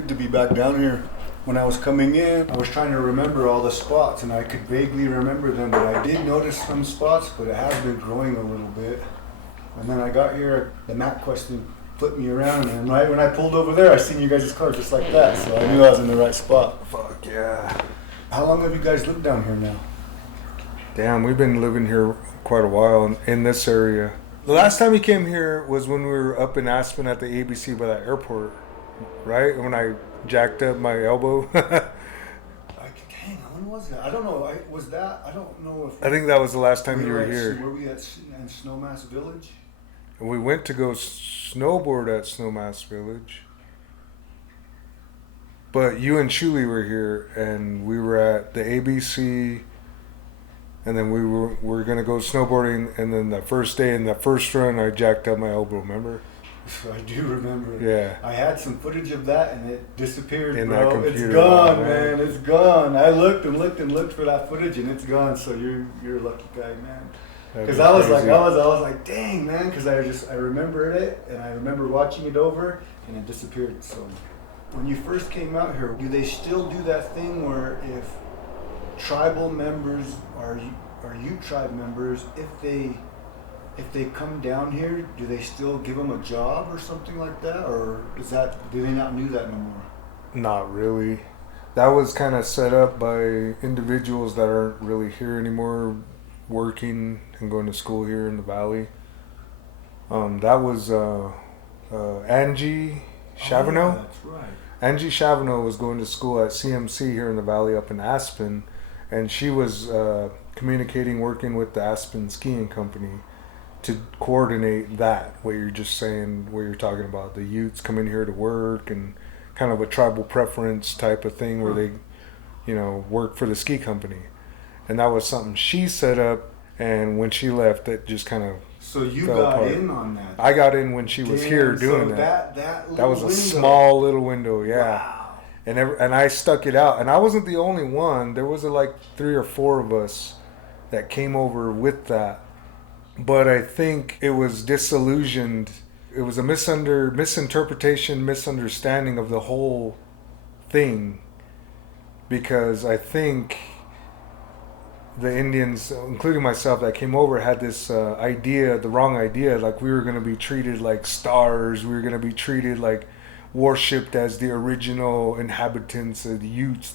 good to be back down here. When I was coming in, I was trying to remember all the spots, and I could vaguely remember them, but I did notice some spots, but it has been growing a little bit. And then I got here, the map question flipped me around, and right when I pulled over there, I seen you guys' car just like that, so I knew I was in the right spot. Fuck yeah. How long have you guys lived down here now? Damn, we've been living here quite a while in this area. The last time we came here was when we were up in Aspen at the ABC by that airport, right? When I jacked up my elbow. Dang, when was that? I don't know. I don't know if... I think that was the last time you were here. Were we at Snowmass Village? We went to go snowboard at Snowmass Village. But you and Shuli were here, and we were at the ABC, and then we were going to go snowboarding, and then the first day in the first run, I jacked up my elbow, remember? I do remember. Yeah. I had some footage of that, and it disappeared, in bro. that computer. It's gone, man. It's gone. I looked and looked and looked for that footage, and it's gone. So you're a lucky guy, man. Because I was like, dang, man. Because I remembered it, and I remember watching it over, and it disappeared. So when you first came out here, do they still do that thing where if tribal members are you tribe members, if they come down here, do they still give them a job or something like that, or do they not do that no more? Not really. That was kind of set up by individuals that aren't really here anymore, working and going to school here in the valley. That was Angie Chavano. Oh, yeah, that's right. Angie Chavano was going to school at CMC here in the valley up in Aspen, and she was working with the Aspen Skiing Company to coordinate that, what you're just saying, what you're talking about, the Utes coming here to work and kind of a tribal preference type of thing where they, work for the ski company. And that was something she set up, and when she left, it just kind of So you fell got apart. in on that? I got in when she was here doing that. That was a small little window, yeah. Wow. And I stuck it out. And I wasn't the only one. There was like 3 or 4 of us that came over with that. But I think it was disillusioned. It was a misinterpretation, misunderstanding of the whole thing. Because I think the Indians, including myself, that came over had this the wrong idea, like we were going to be treated like stars. We were going to be treated like worshipped as the original inhabitants of the Utes,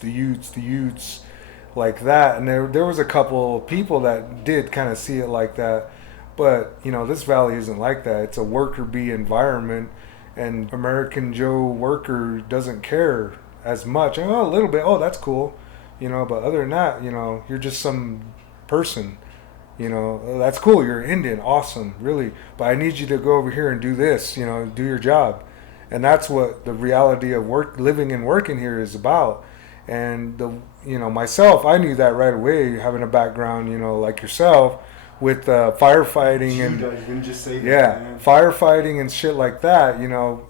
like that. And there was a couple people that did kind of see it like that. But, this valley isn't like that. It's a worker bee environment, and American Joe worker doesn't care as much. A little bit, that's cool, but other than that, you're just some person, that's cool. You're Indian, awesome, really. But I need you to go over here and do this, do your job. And that's what the reality of living and working here is about. And myself, I knew that right away, having a background, like yourself, with firefighting and firefighting and shit like that.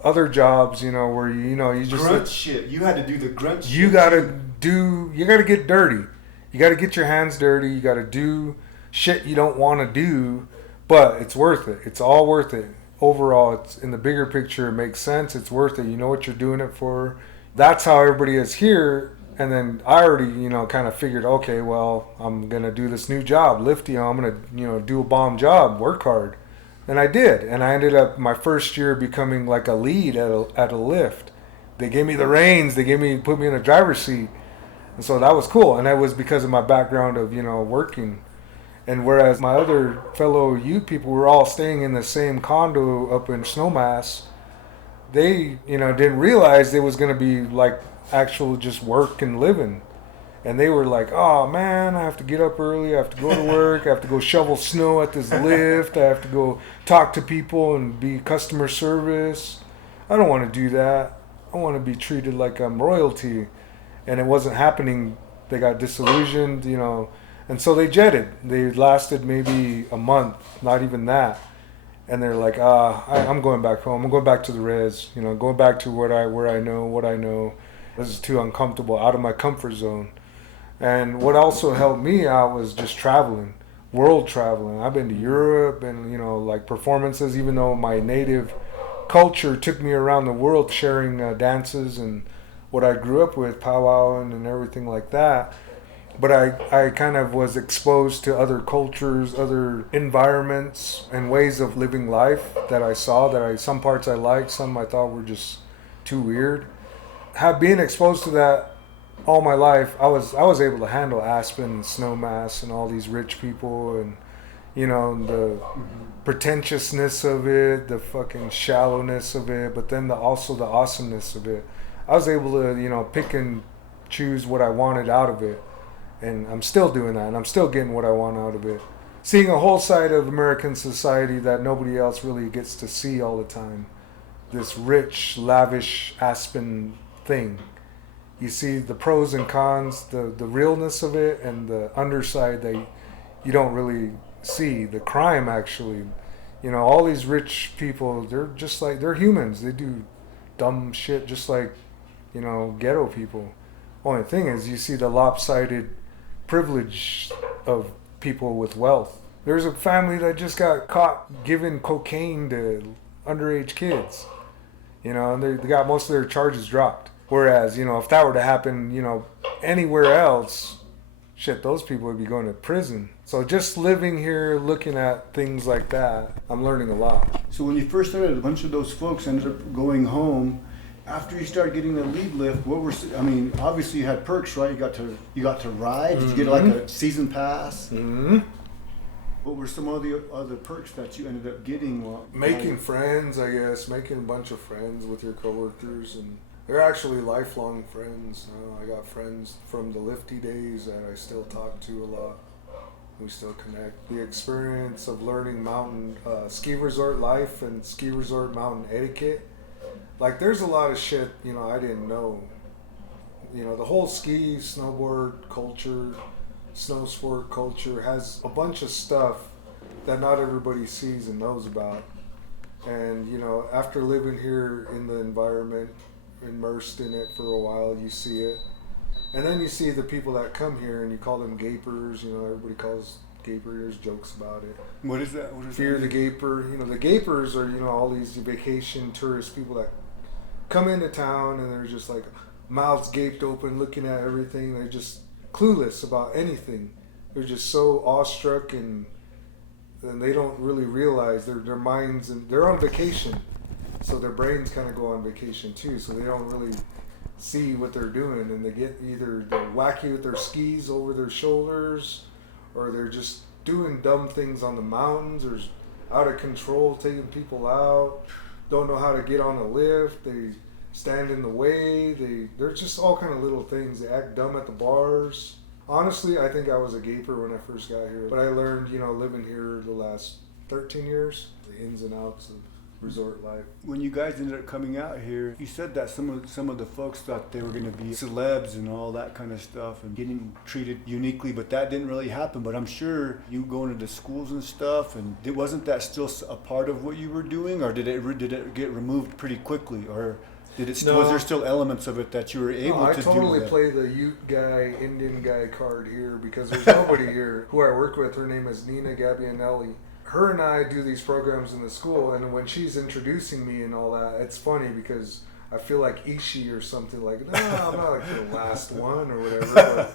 Other jobs, where you just grunt shit. You had to do the grunt shit. You gotta get dirty. You gotta get your hands dirty. You gotta do shit you don't want to do, but it's worth it. It's all worth it. Overall, it's in the bigger picture. It makes sense. It's worth it. You know what you're doing it for. That's how everybody is here. And then I already, kind of figured, okay, well, I'm going to do this new job, lift, I'm going to, do a bomb job, work hard. And I did. And I ended up my first year becoming like a lead at a lift. They gave me the reins. They put me in the driver's seat. And so that was cool. And that was because of my background of, working. And whereas my other fellow Ute people were all staying in the same condo up in Snowmass, they, didn't realize it was going to be like actual just work and living. And they were like, oh man, I have to get up early, I have to go to work, I have to go shovel snow at this lift, I have to go talk to people and be customer service. I don't want to do that. I want to be treated like I'm royalty. And it wasn't happening. They got disillusioned, and so they jetted. They lasted maybe a month, not even that. And they're like, I'm going back home. I'm going back to the res, going back to what I know. This is too uncomfortable, out of my comfort zone. And what also helped me out was just traveling, world traveling. I've been to Europe and, like performances, even though my native culture took me around the world sharing dances and what I grew up with, powwowing and everything like that. But I kind of was exposed to other cultures, other environments, and ways of living life that I saw. Some parts I liked, some I thought were just too weird. Being exposed to that all my life, I was able to handle Aspen and Snowmass and all these rich people and the pretentiousness of it, the fucking shallowness of it, but then also the awesomeness of it. I was able to pick and choose what I wanted out of it. And I'm still doing that, and I'm still getting what I want out of it. Seeing a whole side of American society that nobody else really gets to see all the time. This rich, lavish Aspen thing. You see the pros and cons, the realness of it, and the underside that you don't really see. The crime, actually. All these rich people, they're humans. They do dumb shit just like, ghetto people. Only thing is, you see the lopsided privilege of people with wealth. There's a family that just got caught giving cocaine to underage kids, and they got most of their charges dropped. Whereas, if that were to happen, anywhere else, shit, those people would be going to prison. So just living here, looking at things like that, I'm learning a lot. So when you first started, a bunch of those folks ended up going home. After you started getting the lead lift, obviously you had perks, right? You got to ride. Did you get like a season pass? Mm-hmm. What were some of the other perks that you ended up getting? Making friends, I guess. Making a bunch of friends with your coworkers, and they're actually lifelong friends. I got friends from the lifty days that I still talk to a lot. We still connect. The experience of learning mountain ski resort life and ski resort mountain etiquette. Like, there's a lot of shit, I didn't know. The whole ski, snowboard culture, snow sport culture has a bunch of stuff that not everybody sees and knows about. And, after living here in the environment, immersed in it for a while, you see it. And then you see the people that come here and you call them gapers. Everybody calls gapers, jokes about it. What is that? Fear the gaper. The gapers are, all these vacation tourist people that come into town and they're just like mouths gaped open looking at everything. They're just clueless about anything. They're just so awestruck and they don't really realize their minds, and they're on vacation. So their brains kind of go on vacation too. So they don't really see what they're doing, and they get either they're wacky with their skis over their shoulders, or they're just doing dumb things on the mountains, or out of control, taking people out, don't know how to get on a lift, they stand in the way, they're just all kind of little things. They act dumb at the bars. Honestly, I think I was a gaper when I first got here, but I learned, living here the last 13 years, the ins and outs of resort life. When you guys ended up coming out here, you said that some of the folks thought they were going to be celebs and all that kind of stuff and getting treated uniquely, but that didn't really happen. But I'm sure you going into schools and stuff, and wasn't that still a part of what you were doing, or did it get removed pretty quickly, or was there still elements of it that you were able to do? I totally play the Ute guy, Indian guy card here because there's nobody here who I work with. Her name is Nina Gabbianelli. Her and I do these programs in the school, and when she's introducing me and all that, it's funny because I feel like Ishi or something, like, no, I'm not like the last one or whatever.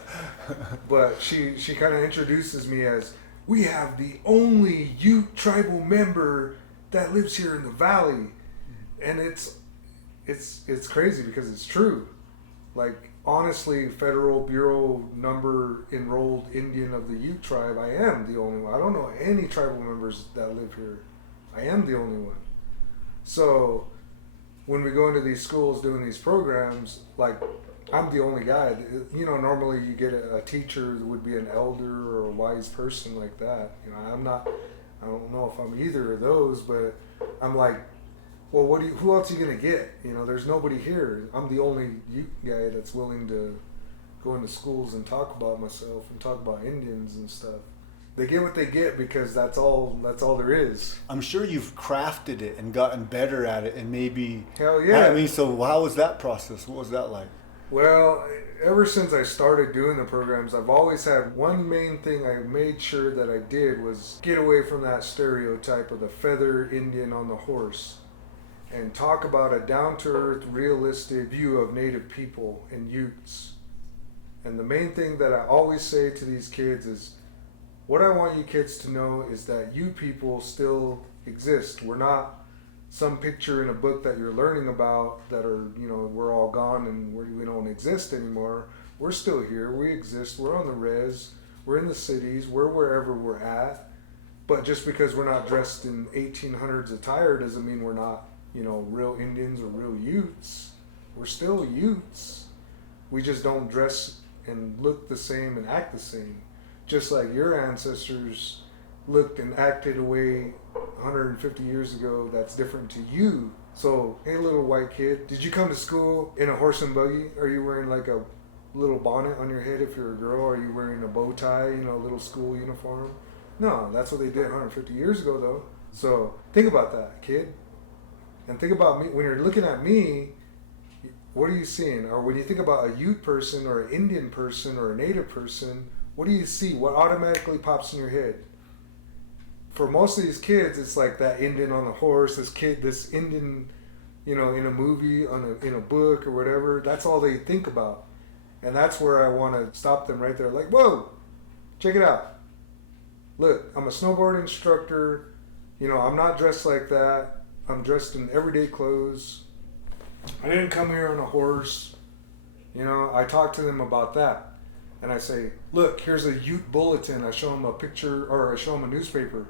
But she kind of introduces me as, we have the only Ute tribal member that lives here in the valley. And it's crazy because it's true. Like, honestly, Federal Bureau number enrolled Indian of the Ute tribe, I am the only one. I don't know any tribal members that live here. I am the only one. So when we go into these schools doing these programs, like, I'm the only guy. Normally you get a teacher that would be an elder or a wise person like that. I don't know if I'm either of those, but I'm like, well, who else are you going to get? There's nobody here. I'm the only Ute guy that's willing to go into schools and talk about myself and talk about Indians and stuff. They get what they get because that's all there is. I'm sure you've crafted it and gotten better at it, and maybe... Hell yeah. So how was that process? What was that like? Well, ever since I started doing the programs, I've always had one main thing I made sure that I did was get away from that stereotype of the feather Indian on the horse. and talk about a down-to-earth, realistic view of Native people and Utes. And the main thing that I always say to these kids is, what I want you kids to know is that you people still exist. We're not some picture in a book that you're learning about that are, we're all gone and we don't exist anymore. We're still here. We exist. We're on the res. We're in the cities. We're wherever we're at. But just because we're not dressed in 1800s attire doesn't mean we're not, real Indians or real Utes. We're still Utes. We just don't dress and look the same and act the same. Just like your ancestors looked and acted a way 150 years ago that's different to you. So, hey little white kid, did you come to school in a horse and buggy? Are you wearing like a little bonnet on your head if you're a girl? Are you wearing a bow tie, a little school uniform? No, that's what they did 150 years ago though. So think about that, kid. And think about me, when you're looking at me, what are you seeing? Or when you think about a Ute person or an Indian person or a Native person, what do you see? What automatically pops in your head? For most of these kids, it's like that Indian on the horse, this Indian, in a movie, in a book or whatever. That's all they think about. And that's where I want to stop them right there. Like, whoa, check it out. Look, I'm a snowboard instructor. I'm not dressed like that. I'm dressed in everyday clothes. I didn't come here on a horse. I talk to them about that. And I say, look, here's a Ute bulletin. I show them a picture, or I show them a newspaper.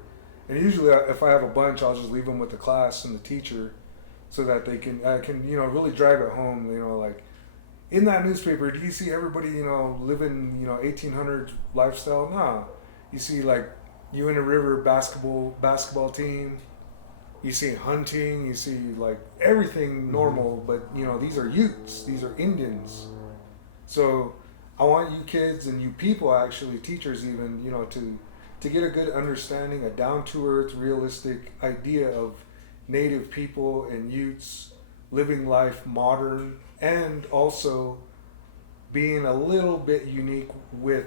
And usually if I have a bunch, I'll just leave them with the class and the teacher so that I can really drive it home. Like, in that newspaper, do you see everybody, living, 1800s lifestyle? No. You see, like, you in a river basketball team. You see hunting. You see, like, everything normal. But, these are Utes. These are Indians. So I want you kids and you people, actually, teachers even, to get a good understanding, a down-to-earth, realistic idea of Native people and Utes living life modern, and also being a little bit unique with,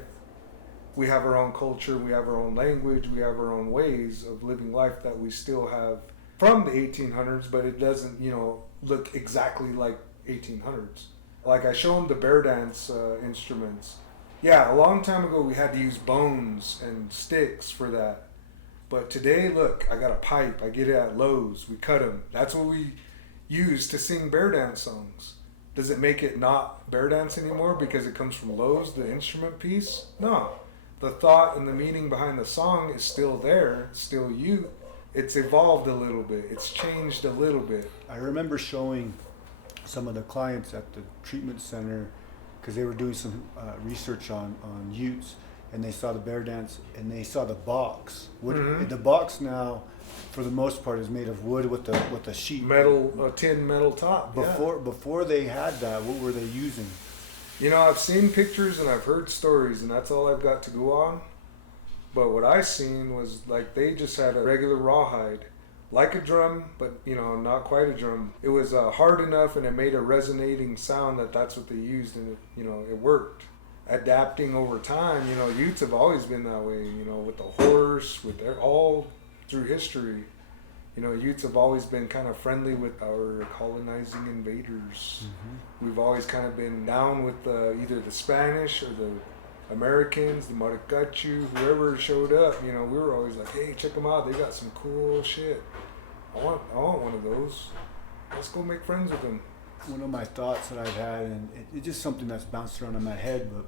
we have our own culture, we have our own language, we have our own ways of living life that we still have from the 1800s, but it doesn't, look exactly like 1800s. Like I show them the bear dance instruments. Yeah, a long time ago we had to use bones and sticks for that. But today, look, I got a pipe. I get it at Lowe's. We cut them. That's what we use to sing bear dance songs. Does it make it not bear dance anymore because it comes from Lowe's, the instrument piece? No. The thought and the meaning behind the song is still there. It's still you. It's evolved a little bit. It's changed a little bit. I remember showing some of the clients at the treatment center, because they were doing some research on Utes, and they saw the bear dance and they saw the box. The box now, for the most part, is made of wood with a sheet tin metal top. Before they had that, what were they using? I've seen pictures and I've heard stories, and that's all I've got to go on. But what I seen was like they just had a regular rawhide, like a drum, but not quite a drum. It was hard enough and it made a resonating sound that's what they used, and it worked. Adapting over time, Utes have always been that way, with the horse, all through history. Utes have always been kind of friendly with our colonizing invaders. Mm-hmm. We've always kind of been down with either the Spanish or the Americans, the Maricachu, whoever showed up. We were always like, hey, check them out. They got some cool shit. I want one of those. Let's go make friends with them. One of my thoughts that I've had, and it's just something that's bounced around in my head, but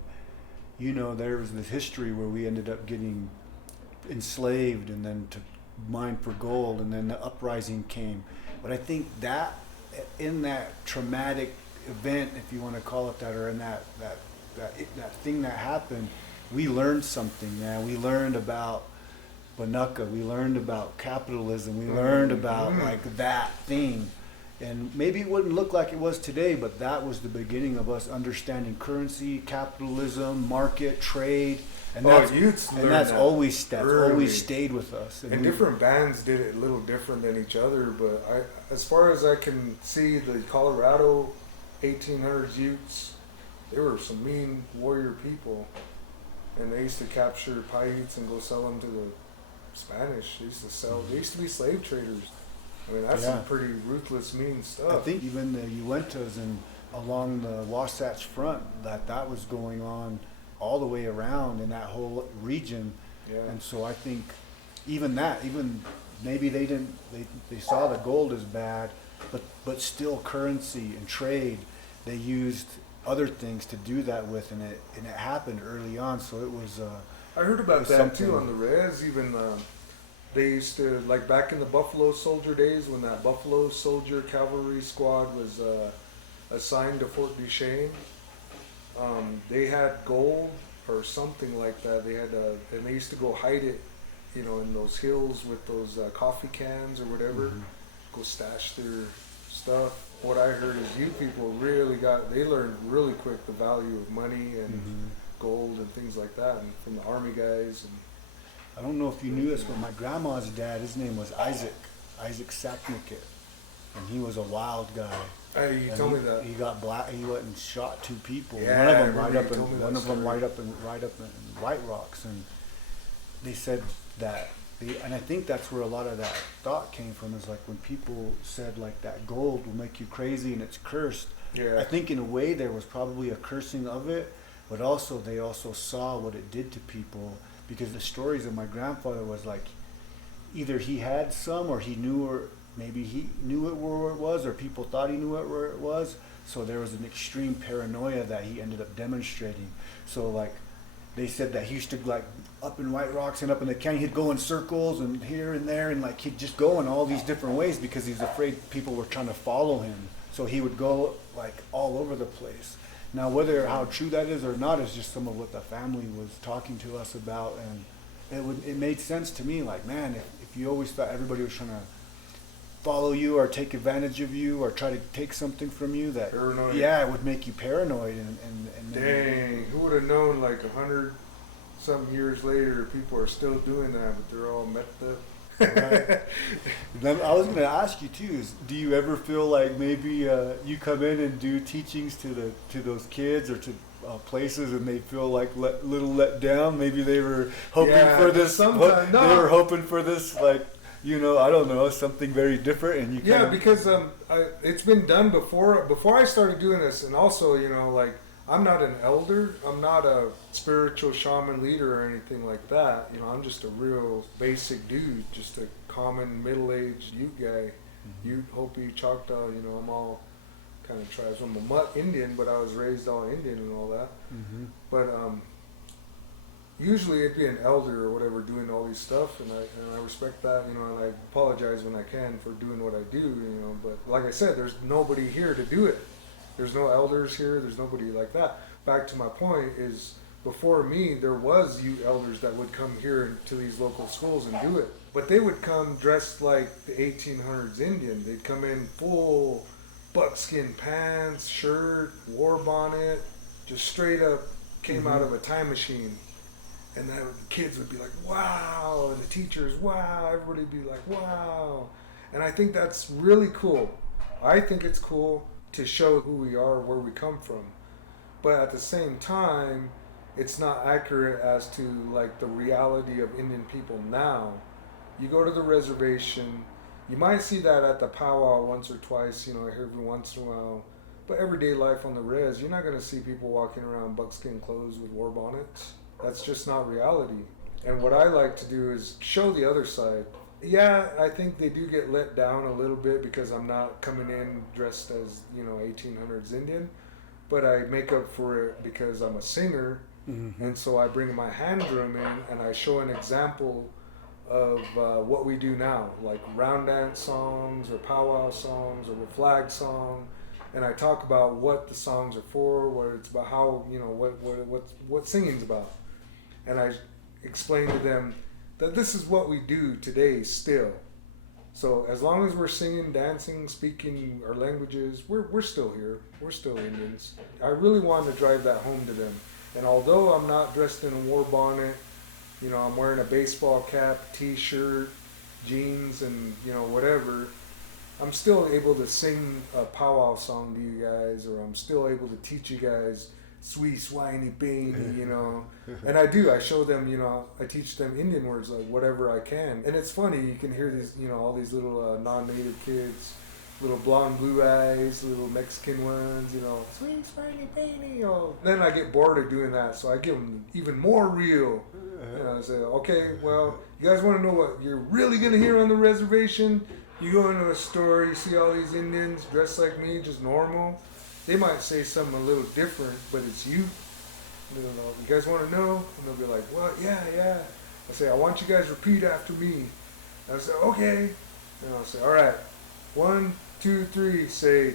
there was this history where we ended up getting enslaved and then to mine for gold, and then the uprising came. But I think that in that traumatic event, if you want to call it that, or in that thing that happened, we learned something, man. We learned about Banaka, we learned about capitalism, we learned about like that thing. And maybe it wouldn't look like it was today, but that was the beginning of us understanding currency, capitalism, market, trade. And that's always stayed with us. And different bands did it a little different than each other, but as far as I can see, the Colorado 1800s Utes, they were some mean warrior people, and they used to capture Paiutes and go sell them to the Spanish. They used to be slave traders. I mean, that's some pretty ruthless, mean stuff. I think even the Uintas and along the Wasatch Front, that was going on all the way around in that whole region. Yeah. And so I think even maybe they saw the gold as bad, but still currency and trade, they used other things to do that with, and it happened early on. So it was. I heard about that too on the res. Even they used to, like back in the Buffalo Soldier days, when that Buffalo Soldier Cavalry Squad was assigned to Fort Duchesne. They had gold or something like that. They had, and they used to go hide it, you know, in those hills with those coffee cans or whatever. Go stash their stuff. What I heard is you people they learned really quick the value of money and gold and things like that, and from the army guys. And I don't know if you knew this, but my grandma's dad, his name was Isaac Sacknicket, and he was a wild guy. You told me that. He got he went and shot 2 people. Yeah, one of them right up in White Rocks, and they said that. And I think that's where a lot of that thought came from. Is like when people said like that gold will make you crazy and it's cursed. Yeah. I think in a way there was probably a cursing of it, but also they also saw what it did to people, because the stories of my grandfather was like either he had some or he knew, or maybe he knew it where it was, or people thought he knew it where it was. So there was an extreme paranoia that he ended up demonstrating. So like they said that he used to like up in White Rocks and up in the canyon, he'd go in circles and here and there, and like he'd just go in all these different ways because he's afraid people were trying to follow him. So he would go like all over the place. Now whether how true that is or not is just some of what the family was talking to us about, and it made sense to me. Like, man, if you always thought everybody was trying to follow you or take advantage of you or try to take something from you, that paranoid. Yeah, it would make you paranoid and dang, who would have known? Like 100-some years later, people are still doing that, but they're all messed up. Right. I was going to ask you too, is do you ever feel like maybe you come in and do teachings to those kids or to places and they feel like little let down? Maybe they were hoping for this. They were hoping for this, like, you know, I don't know, something very different, and you because it's been done before I started doing this, and also, you know, like, I'm not an elder, I'm not a spiritual shaman leader or anything like that. You know, I'm just a real basic dude, just a common middle-aged Ute guy, Ute, Hopi, Choctaw. You know, I'm all kind of tribes. I'm a Mutt Indian, but I was raised all Indian and all that. But usually it'd be an elder or whatever doing all these stuff, and I respect that, you know, and I apologize when I can for doing what I do, you know, but like I said, there's nobody here to do it. There's no elders here, there's nobody like that. Back to my point is, before me, there was youth elders that would come here to these local schools and do it, but they would come dressed like the 1800s Indian. They'd come in full buckskin pants, shirt, war bonnet, just straight up came out of a time machine. And then the kids would be like, wow, and the teachers, wow, everybody would be like, wow. And I think that's really cool. I think it's cool to show who we are, where we come from. But at the same time, it's not accurate as to like the reality of Indian people now. You go to the reservation, you might see that at the powwow once or twice, you know, every once in a while. But everyday life on the res, you're not going to see people walking around buckskin clothes with war bonnets. That's just not reality. And what I like to do is show the other side. Yeah, I think they do get let down a little bit because I'm not coming in dressed as, you know, 1800s Indian, but I make up for it because I'm a singer, and so I bring my hand drum in and I show an example of what we do now, like round dance songs or powwow songs or a flag song, and I talk about what the songs are for, what it's about, how, you know, what singing's about. And I explain to them that this is what we do today still. So as long as we're singing, dancing, speaking our languages, we're still here. We're still Indians. I really wanted to drive that home to them. And although I'm not dressed in a war bonnet, you know, I'm wearing a baseball cap, t-shirt, jeans, and, you know, whatever, I'm still able to sing a powwow song to you guys, or I'm still able to teach you guys sweet swiney beanie, you know. And I do. I show them, you know, I teach them Indian words, like whatever I can. And it's funny, you can hear these, you know, all these little non-native kids, little blonde blue eyes, little Mexican ones, you know, sweet swiney beanie. Oh. Then I get bored of doing that, so I give them even more real. You know, I say, okay, well, you guys want to know what you're really going to hear on the reservation? You go into a store, you see all these Indians dressed like me, just normal. They might say something a little different, but it's you. You know, you guys want to know? And they'll be like, well, yeah. I say, I want you guys to repeat after me. And I say, okay. And I'll say, all right. 1, 2, 3, say,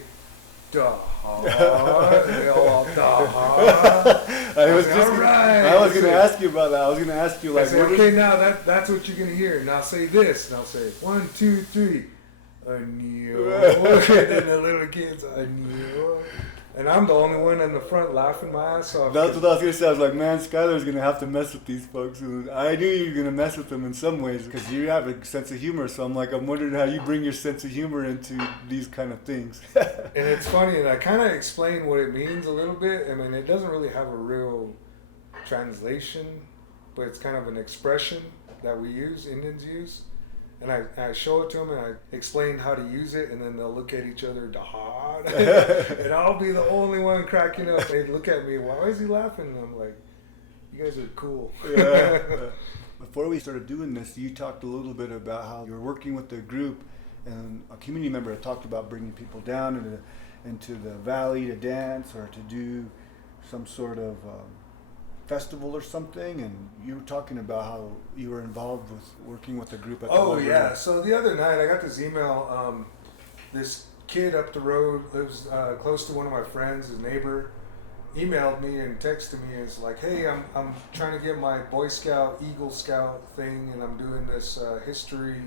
duh. They all duh. I was going to ask you about that. I was going to ask you, like, I say, okay, now that's what you're going to hear. Now say this. And I'll say, 1, 2, 3. Anio. And then the little kids, Anio. And I'm the only one in the front laughing my ass off. That's what I was going to say. I was like, man, Skyler's going to have to mess with these folks. I knew you were going to mess with them in some ways because you have a sense of humor. So I'm like, I'm wondering how you bring your sense of humor into these kind of things. And it's funny, and I kind of explain what it means a little bit. I mean, it doesn't really have a real translation, but it's kind of an expression that we use, Indians use. And I show it to them, and I explain how to use it, and then they'll look at each other, dahad, and I'll be the only one cracking up. They look at me, why is he laughing? And I'm like, you guys are cool. Yeah. Before we started doing this, you talked a little bit about how you were working with the group, and a community member had talked about bringing people down into the valley to dance or to do some sort of festival or something, and you were talking about how you were involved with working with the group at the library. Yeah, so the other night I got this email. This kid up the road lives close to one of my friends, his neighbor, emailed me and texted me and it's like, hey, I'm trying to get my Boy Scout, Eagle Scout thing, and I'm doing this history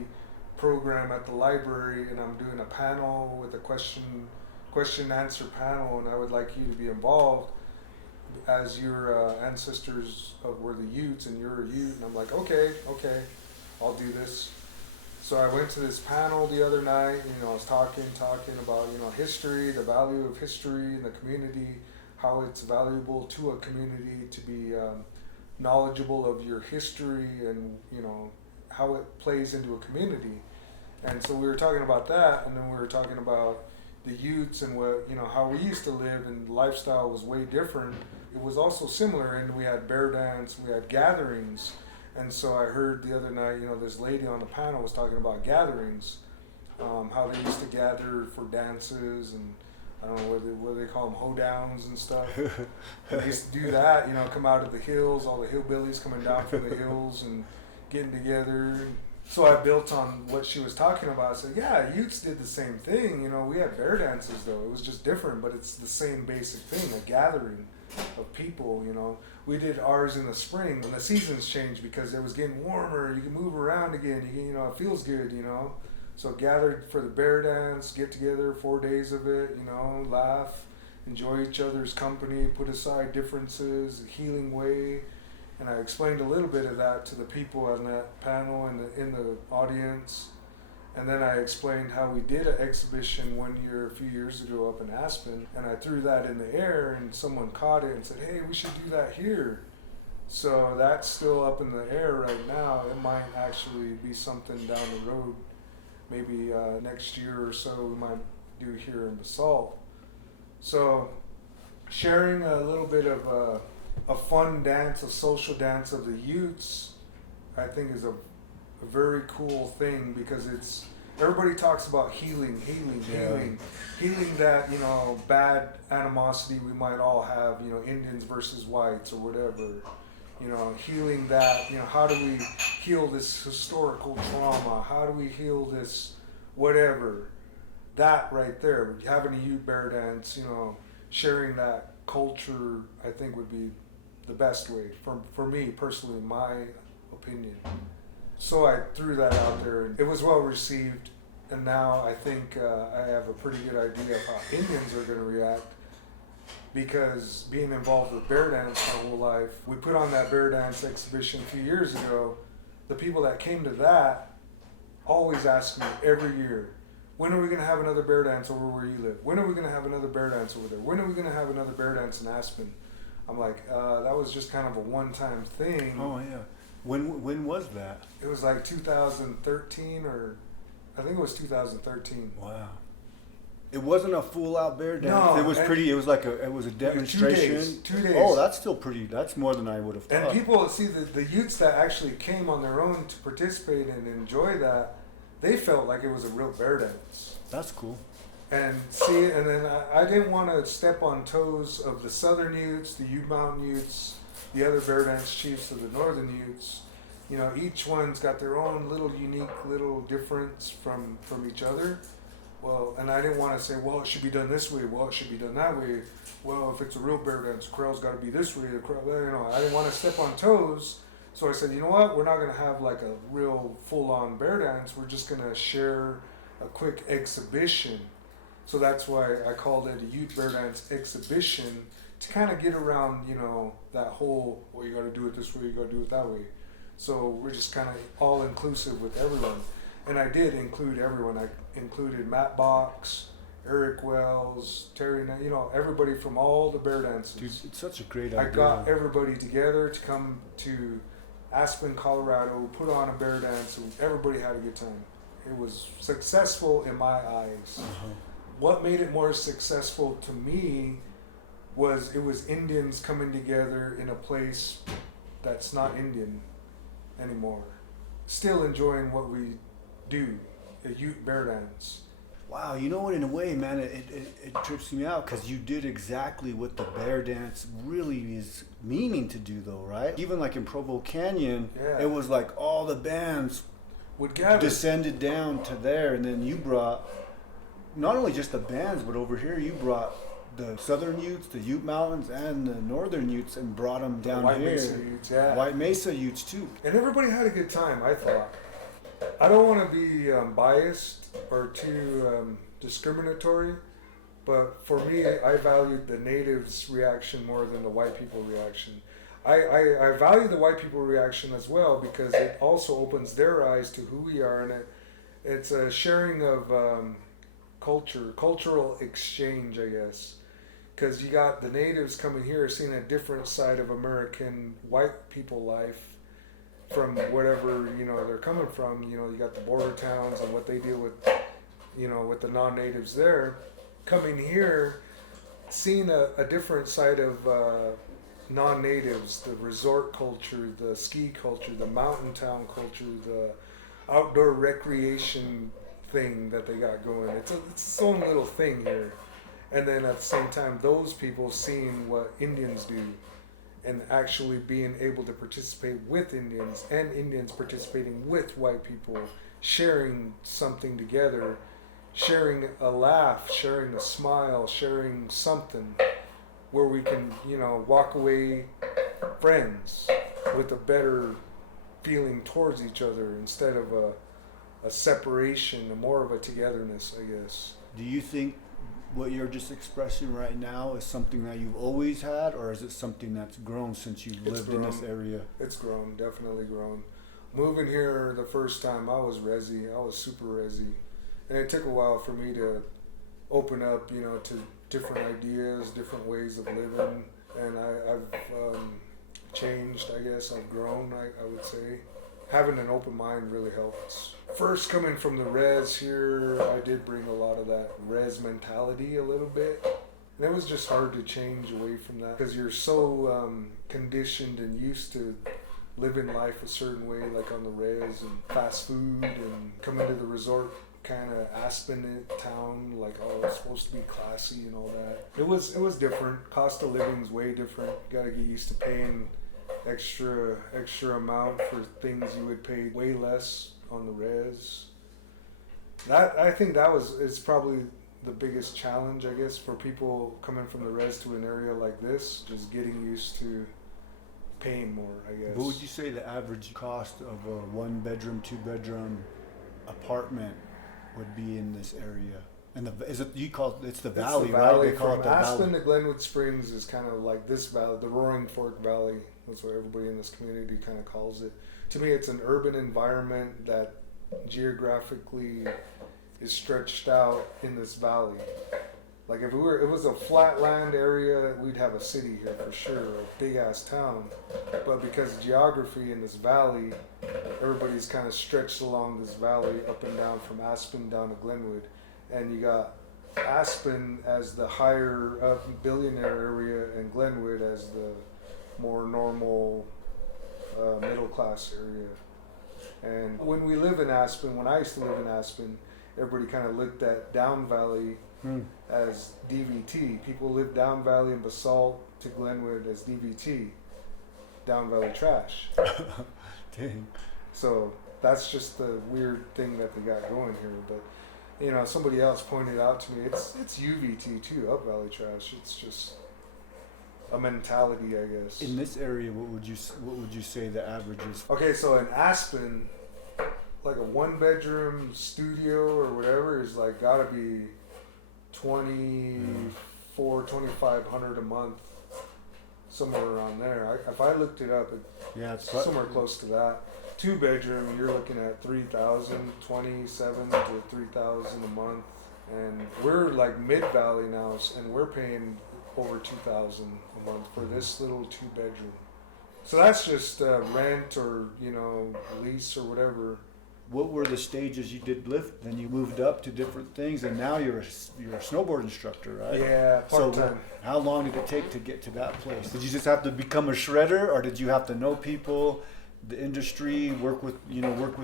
program at the library, and I'm doing a panel with a question answer panel, and I would like you to be involved as your ancestors were the Utes and you're a Ute. And I'm like, okay, I'll do this. So I went to this panel the other night, you know, I was talking about, you know, history, the value of history in the community, how it's valuable to a community to be knowledgeable of your history and, you know, how it plays into a community. And so we were talking about that, and then we were talking about the Utes and what, you know, how we used to live, and lifestyle was way different. It was also similar, and we had bear dance, we had gatherings. And so I heard the other night, you know, this lady on the panel was talking about gatherings, how they used to gather for dances, and I don't know what they call them, hoedowns and stuff. They used to do that, you know, come out of the hills, all the hillbillies coming down from the hills and getting together. So I built on what she was talking about. I said, yeah, Utes did the same thing. You know, we had bear dances, though. It was just different, but it's the same basic thing, a gathering of people, you know. We did ours in the spring when the seasons changed because it was getting warmer. You can move around again. You know, it feels good, you know. So gathered for the bear dance, get together, 4 days of it, you know, laugh, enjoy each other's company, put aside differences, a healing way. And I explained a little bit of that to the people on that panel and in the audience. And then I explained how we did an exhibition one year, a few years ago up in Aspen. And I threw that in the air and someone caught it and said, hey, we should do that here. So that's still up in the air right now. It might actually be something down the road. Maybe next year or so we might do here in Basalt. So sharing a little bit of a fun dance, a social dance of the Utes, I think is a very cool thing because it's, everybody talks about healing that, you know, bad animosity we might all have, you know, Indians versus whites or whatever, you know, healing that, you know, how do we heal this historical trauma? How do we heal this whatever? That right there, having a Ute bear dance, you know, sharing that culture, I think would be the best way for me personally, my opinion. So I threw that out there, and it was well received. And now I think I have a pretty good idea of how Indians are going to react, because being involved with bear dance my whole life, we put on that bear dance exhibition a few years ago. The people that came to that always ask me every year, when are we going to have another bear dance over where you live? When are we going to have another bear dance over there? When are we going to have another bear dance in Aspen? I'm like, that was just kind of a one-time thing. Oh yeah. When was that? It was like 2013 or I think it was 2013. Wow. It wasn't a full out bear dance. No, It was pretty. It was like a demonstration. 2 days. Oh, that's still pretty. That's more than I would have thought. And people see the youths that actually came on their own to participate and enjoy that. They felt like it was a real bear dance. That's cool. And see, and then I didn't want to step on toes of the Southern Utes, the Ute Mountain Utes, the other bear dance chiefs of the Northern Utes. You know, each one's got their own little unique little difference from each other. Well, and I didn't want to say, well, it should be done this way. Well, it should be done that way. Well, if it's a real bear dance, the crow's got to be this way. I didn't want to step on toes. So I said, you know what? We're not going to have like a real full-on bear dance. We're just going to share a quick exhibition. So that's why I called it a Youth Bear Dance exhibition to kind of get around, you know, that whole, well, you got to do it this way, you got to do it that way. So we're just kind of all inclusive with everyone. And I did include everyone. I included Matt Box, Eric Wells, Terry, you know, everybody from all the bear dances. Dude, it's such a great idea. I got everybody together to come to Aspen, Colorado, put on a bear dance, and everybody had a good time. It was successful in my eyes. Uh-huh. What made it more successful to me was it was Indians coming together in a place that's not Indian anymore. Still enjoying what we do, a Ute bear dance. Wow, you know what? In a way, man, it trips me out because you did exactly what the bear dance really is meaning to do, though, right? Even like in Provo Canyon, it was like all the bands would gather, descended down to there, and then you brought not only just the bands, but over here you brought the Southern Utes, the Ute Mountains, and the Northern Utes, and brought them down White here. Mesa Utes, yeah. White Mesa Utes too. And everybody had a good time, I thought. I don't want to be biased or too discriminatory, but for me, I valued the natives' reaction more than the white people reaction. I value the white people reaction as well because it also opens their eyes to who we are, and it's a sharing of cultural exchange, I guess. Because you got the natives coming here seeing a different side of American white people life from whatever, you know, they're coming from. You know, you got the border towns and what they deal with, you know, with the non-natives there. Coming here, seeing a different side of non-natives, the resort culture, the ski culture, the mountain town culture, the outdoor recreation thing that they got going. It's its own little thing here. And then at the same time, those people seeing what Indians do and actually being able to participate with Indians and Indians participating with white people, sharing something together, sharing a laugh, sharing a smile, sharing something where we can, you know, walk away friends with a better feeling towards each other instead of a separation, more of a togetherness, I guess. Do you think what you're just expressing right now is something that you've always had, or is it something that's grown since you've lived in this area? It's grown, definitely grown. Moving here the first time, I was super resi. And it took a while for me to open up, you know, to different ideas, different ways of living. And I've changed, I guess. I've grown, I would say. Having an open mind really helps. First, coming from the res here, I did bring a lot of that res mentality a little bit. And it was just hard to change away from that because you're so conditioned and used to living life a certain way, like on the res and fast food and coming to the resort kind of Aspen town, like, oh, it's supposed to be classy and all that. It was different. Cost of living's way different. You gotta get used to paying extra amount for things you would pay way less on the res. That, I think that is probably the biggest challenge, I guess, for people coming from the res to an area like this, just getting used to paying more, I guess. What would you say the average cost of a 1-bedroom, 2-bedroom apartment would be in this area? And it's the valley, right? They call it the valley. Aspen to Glenwood Springs is kind of like this valley, the Roaring Fork Valley. That's what everybody in this community kind of calls it. To me, it's an urban environment that geographically is stretched out in this valley. Like if it was a flat land area, we'd have a city here for sure, a big ass town. But because of geography in this valley, everybody's kind of stretched along this valley up and down from Aspen down to Glenwood, and you got Aspen as the higher up billionaire area and Glenwood as the more normal middle class area. And when we live in Aspen, when I used to live in Aspen, everybody kind of looked at Down Valley as DVT. People live Down Valley and Basalt to Glenwood as DVT, Down Valley trash. Dang. So that's just the weird thing that they got going here. But you know, somebody else pointed out to me, it's UVT too, Up Valley trash. It's just a mentality, I guess. In this area, what would you say the average is? Okay, so in Aspen, like a 1-bedroom studio or whatever is like gotta be 2,500 a month, somewhere around there. If I looked it up, it's somewhere close to that. 2-bedroom, you're looking at 3,000, 27 to 3,000 a month, and we're like Mid Valley now, and we're paying over 2,000 a month for this little 2-bedroom. So that's just rent or lease or whatever. What were the stages you did lift? Then you moved up to different things, and now you're a snowboard instructor, right? Yeah, part-time. So how long did it take to get to that place? Did you just have to become a shredder, or did you have to know people, the industry, work with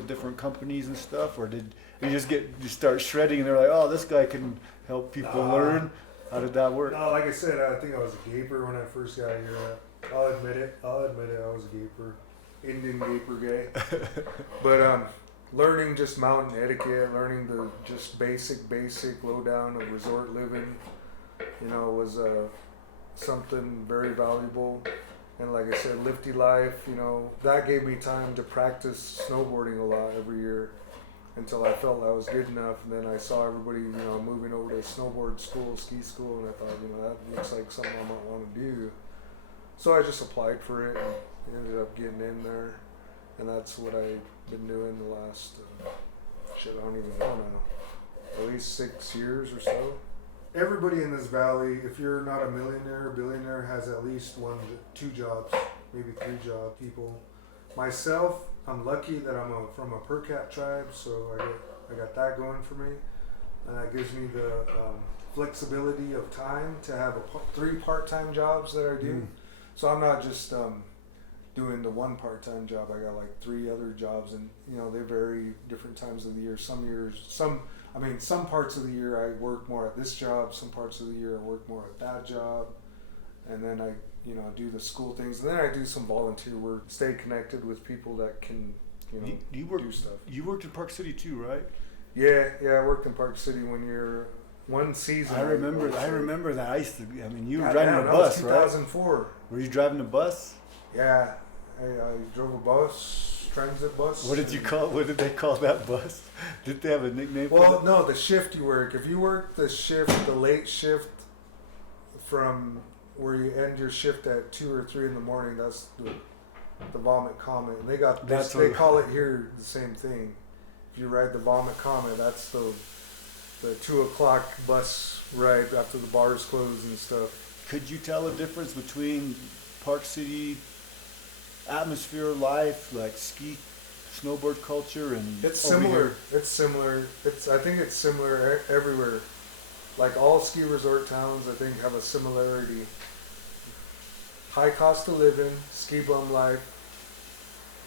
different companies and stuff, or did you start shredding and they're like, oh, this guy can help people learn? How did that work? No, like I said, I think I was a gaper when I first got here. I'll admit it. I was a gaper, Indian gaper guy. But learning just mountain etiquette, learning the just basic lowdown of resort living, was something very valuable. And like I said, lifty life, that gave me time to practice snowboarding a lot every year until I felt I was good enough. And then I saw everybody, moving over to snowboard school, ski school, and I thought, that looks like something I might want to do. So I just applied for it and ended up getting in there. And that's what I've been doing the last, I don't even know now, at least 6 years or so. Everybody in this valley, if you're not a millionaire or billionaire, has at least 2 jobs, maybe 3 jobs. People. Myself, I'm lucky that I'm from a per cap tribe, so I got that going for me, and that gives me the flexibility of time to have 3 part-time jobs that I do. So I'm not just doing the 1 part-time job. I got like 3 other jobs, and they vary different times of the year. Some parts of the year I work more at this job, some parts of the year I work more at that job, and then I do the school things, and then I do some volunteer work, stay connected with people that can do stuff. You worked in Park City too, right? Yeah, I worked in Park City one season. I remember that. You were driving a bus, 2004. Right? Were you driving a bus? Yeah, I drove a bus, transit bus. What did they call that bus? Did they have a nickname for it? Well, no, the shift you work. If you work the late shift from where you end your shift at 2 or 3 in the morning, that's the Vomit Comet. And they call it here the same thing. If you ride the Vomit Comet, that's the 2 o'clock bus ride after the bars close and stuff. Could you tell a difference between Park City atmosphere, life, like ski, snowboard culture, and it's similar? I think it's similar everywhere. Like all ski resort towns, I think have a similarity. High cost of living, ski bum life,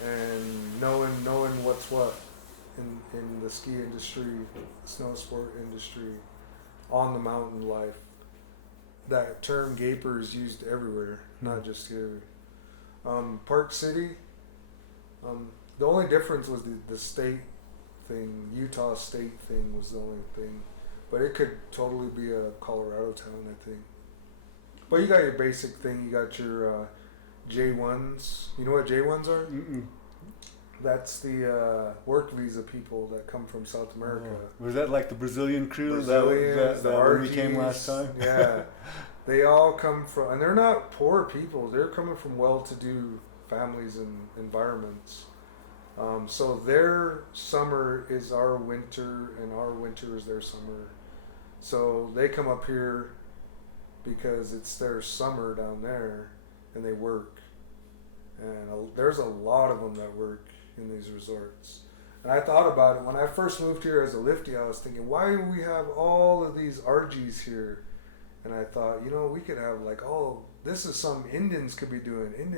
and knowing what's what in the ski industry, snow sport industry, on the mountain life. That term gaper is used everywhere, not just here. Park City, the only difference was the state thing. Utah state thing was the only thing, but it could totally be a Colorado town, I think. But you got your basic thing. You got your J1s. You know what J1s are? Mm-mm. That's the work visa people that come from South America. Oh. Was that like the Brazilian crew Brazilians, that when we came last time? Yeah. They all come from, and they're not poor people. They're coming from well-to-do families and environments. So their summer is our winter, and our winter is their summer. So they come up here because it's their summer down there, and they work. And there's a lot of them that work in these resorts. And I thought about it when I first moved here as a lifty. I was thinking, why do we have all of these RGs here? And I thought, we could have this is something Indians could be doing. And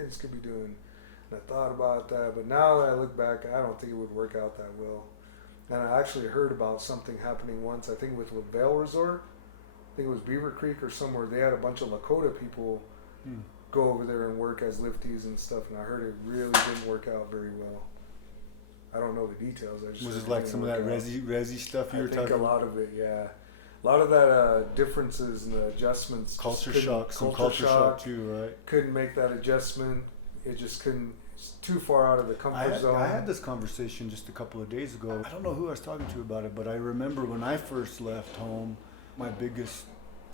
I thought about that, but now that I look back, I don't think it would work out that well. And I actually heard about something happening once, I think with Vale Resort. I think it was Beaver Creek or somewhere. They had a bunch of Lakota people go over there and work as lifties and stuff, and I heard it really didn't work out very well. I don't know the details. Was it like some of that resi stuff you were talking about? I think a lot of it, yeah. A lot of that differences and the adjustments. Culture shock too, right? Couldn't make that adjustment. It just couldn't. It's too far out of the comfort zone. I had this conversation just a couple of days ago. I don't know who I was talking to about it, but I remember when I first left home, my biggest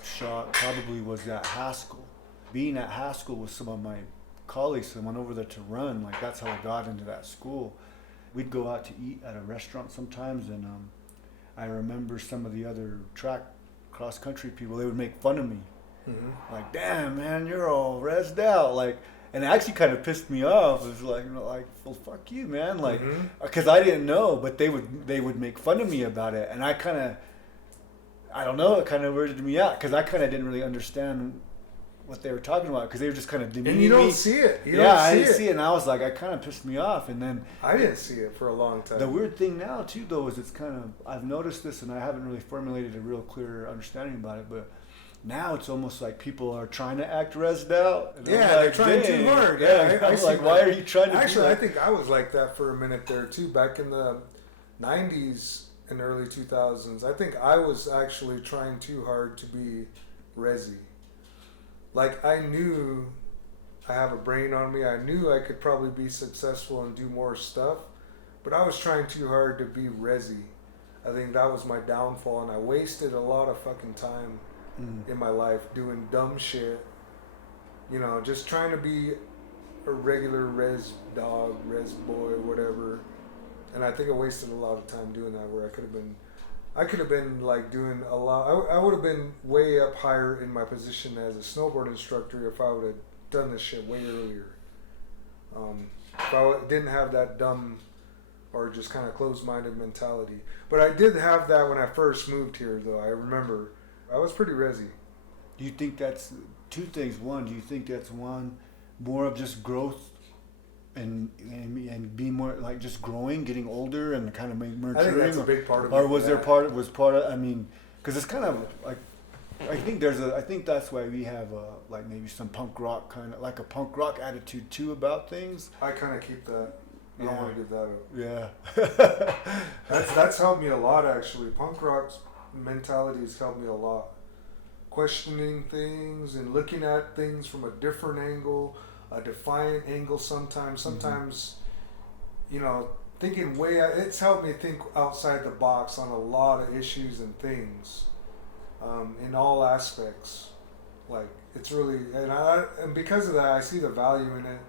shock probably was at Haskell. Being at Haskell with some of my colleagues, I went over there to run. Like, that's how I got into that school. We'd go out to eat at a restaurant sometimes, and I remember some of the other track cross-country people, they would make fun of me. Mm-hmm. Like, damn, man, you're all rezzed out. Like, and it actually kind of pissed me off. It was like, well, fuck you, man. Like, because I didn't know, but they would make fun of me about it. And I kind of, I don't know, it kind of weirded me out because I kind of didn't really understand what they were talking about because they were just kind of demeaning me. And you don't see it. I didn't see it. And I was like, I kind of pissed me off. And then I didn't see it for a long time. The weird thing now, too, though, is it's kind of, I've noticed this and I haven't really formulated a real clear understanding about it, but now it's almost like people are trying to act rezzed out. And they're trying too hard. Yeah, I was like, why are you trying to Actually, I think I was like that for a minute there, too, back in the 90s and early 2000s. I think I was actually trying too hard to be resi. Like, I knew I have a brain on me. I knew I could probably be successful and do more stuff, but I was trying too hard to be resi. I think that was my downfall, and I wasted a lot of fucking time in my life doing dumb shit. Just trying to be a regular res dog, res boy, whatever. And I think I wasted a lot of time doing that where I could have been like doing a lot. I would have been way up higher in my position as a snowboard instructor if I would have done this shit way earlier. If I didn't have that dumb or just kind of closed-minded mentality. But I did have that when I first moved here, though. I remember I was pretty resi. Do you think that's two things? One, do you think that's more of just growth and being more like just growing, getting older, and kind of maturing? I think that's a big part of it. Or was there part of? I mean, because it's kind of like I think that's why we have like maybe some punk rock kind of like a punk rock attitude too about things. I kind of keep that. I don't want to give that up. Yeah. That's helped me a lot, actually. Punk rock's mentality has helped me a lot. Questioning things and looking at things from a different angle, a defiant angle sometimes. Sometimes, thinking it's helped me think outside the box on a lot of issues and things, in all aspects. Like, it's really, and because of that, I see the value in it.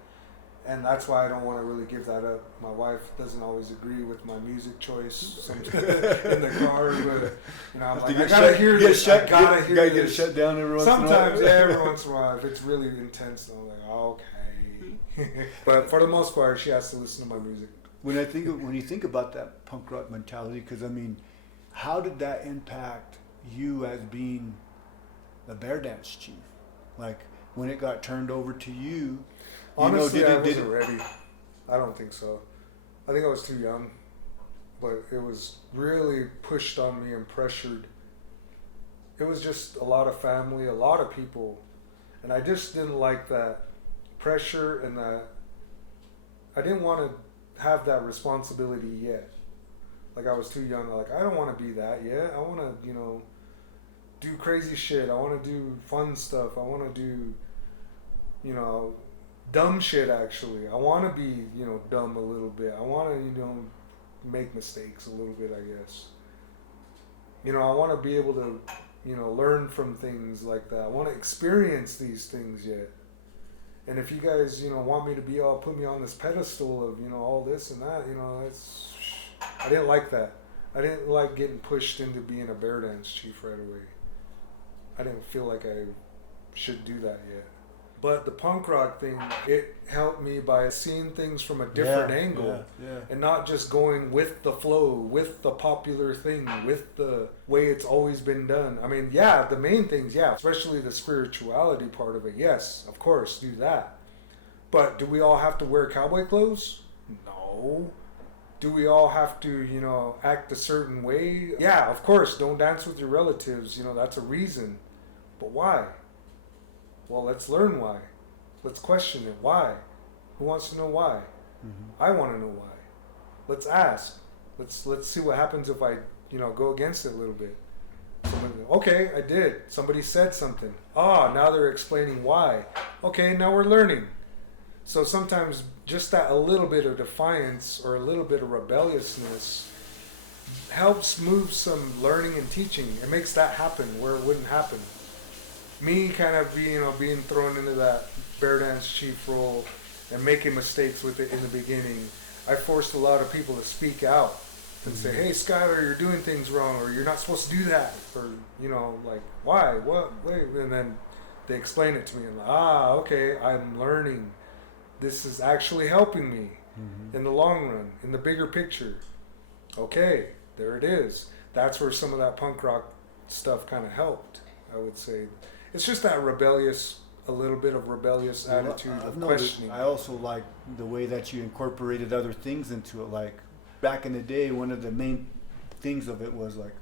And that's why I don't want to really give that up. My wife doesn't always agree with my music choice in the car, but I'm like, I gotta hear this. I gotta hear this. Get shut down every once Sometimes, in a while. every once in a while, if it's really intense, I'm like, okay. But for the most part, she has to listen to my music. When you think about that punk rock mentality, because I mean, how did that impact you as being the bear dance chief? Like, when it got turned over to you. Honestly, I wasn't ready. I don't think so. I think I was too young. But it was really pushed on me and pressured. It was just a lot of family, a lot of people. And I just didn't like that pressure and that. I didn't want to have that responsibility yet. Like, I was too young. Like, I don't want to be that yet. I want to, do crazy shit. I want to do fun stuff. I want to do, dumb shit, actually. I want to be, dumb a little bit. I want to, make mistakes a little bit, I guess. I want to be able to, learn from things like that. I want to experience these things yet. And if you guys, want me to be put me on this pedestal of, all this and that, I didn't like that. I didn't like getting pushed into being a bear dance chief right away. I didn't feel like I should do that yet. But the punk rock thing, it helped me by seeing things from a different angle and not just going with the flow, with the popular thing, with the way it's always been done. I mean, yeah, the main things, yeah, especially the spirituality part of it. Yes, of course, do that. But do we all have to wear cowboy clothes? No. Do we all have to, you know, act a certain way? Yeah, of course, don't dance with your relatives. You know, that's a reason. But why? Well, let's learn why. Let's question it. Why? Who wants to know why? Mm-hmm. I want to know why. Let's ask. Let's see what happens if I, you know, go against it a little bit. Okay, I did. Somebody said something. Now they're explaining why. Okay, now we're learning. So sometimes just that a little bit of defiance or a little bit of rebelliousness helps move some learning and teaching. It makes that happen where it wouldn't happen. Me kind of being thrown into that bear dance chief role and making mistakes with it in the beginning, I forced a lot of people to speak out and say, hey, Skyler, you're doing things wrong, or you're not supposed to do that, or, you know, like, why, what, wait, and then they explain it to me, and okay, I'm learning. This is actually helping me in the long run, in the bigger picture. Okay, there it is. That's where some of that punk rock stuff kind of helped, I would say. It's just that a little bit of rebellious attitude of questioning. I also like the way that you incorporated other things into it. Like back in the day, one of the main things of it was like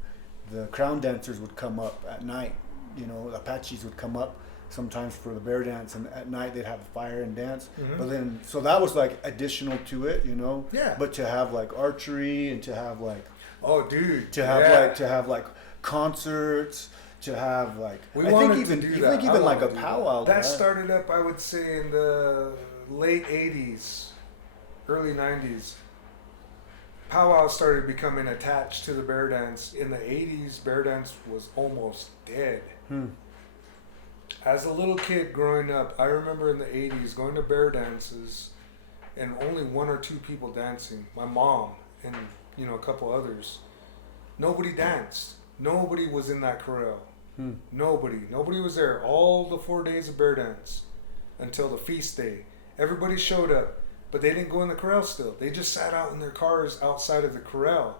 the crown dancers would come up at night. You know, Apaches would come up sometimes for the bear dance, and at night they'd have a fire and dance. Mm-hmm. But then, so that was like additional to it, you know. Yeah. But to have like archery and to have like, to have like concerts. To have like, I think even like a powwow. That started up, I would say, in the late 80s, early 90s. Powwow started becoming attached to the bear dance. In the 80s, bear dance was almost dead. As a little kid growing up, I remember in the 80s going to bear dances and only one or two people dancing. My mom and, you know, a couple others. Nobody danced. Nobody was in that corral. Nobody was there all the 4 days of bear dance until the feast day. Everybody showed up, but they didn't go in the corral still. They just sat out in their cars outside of the corral,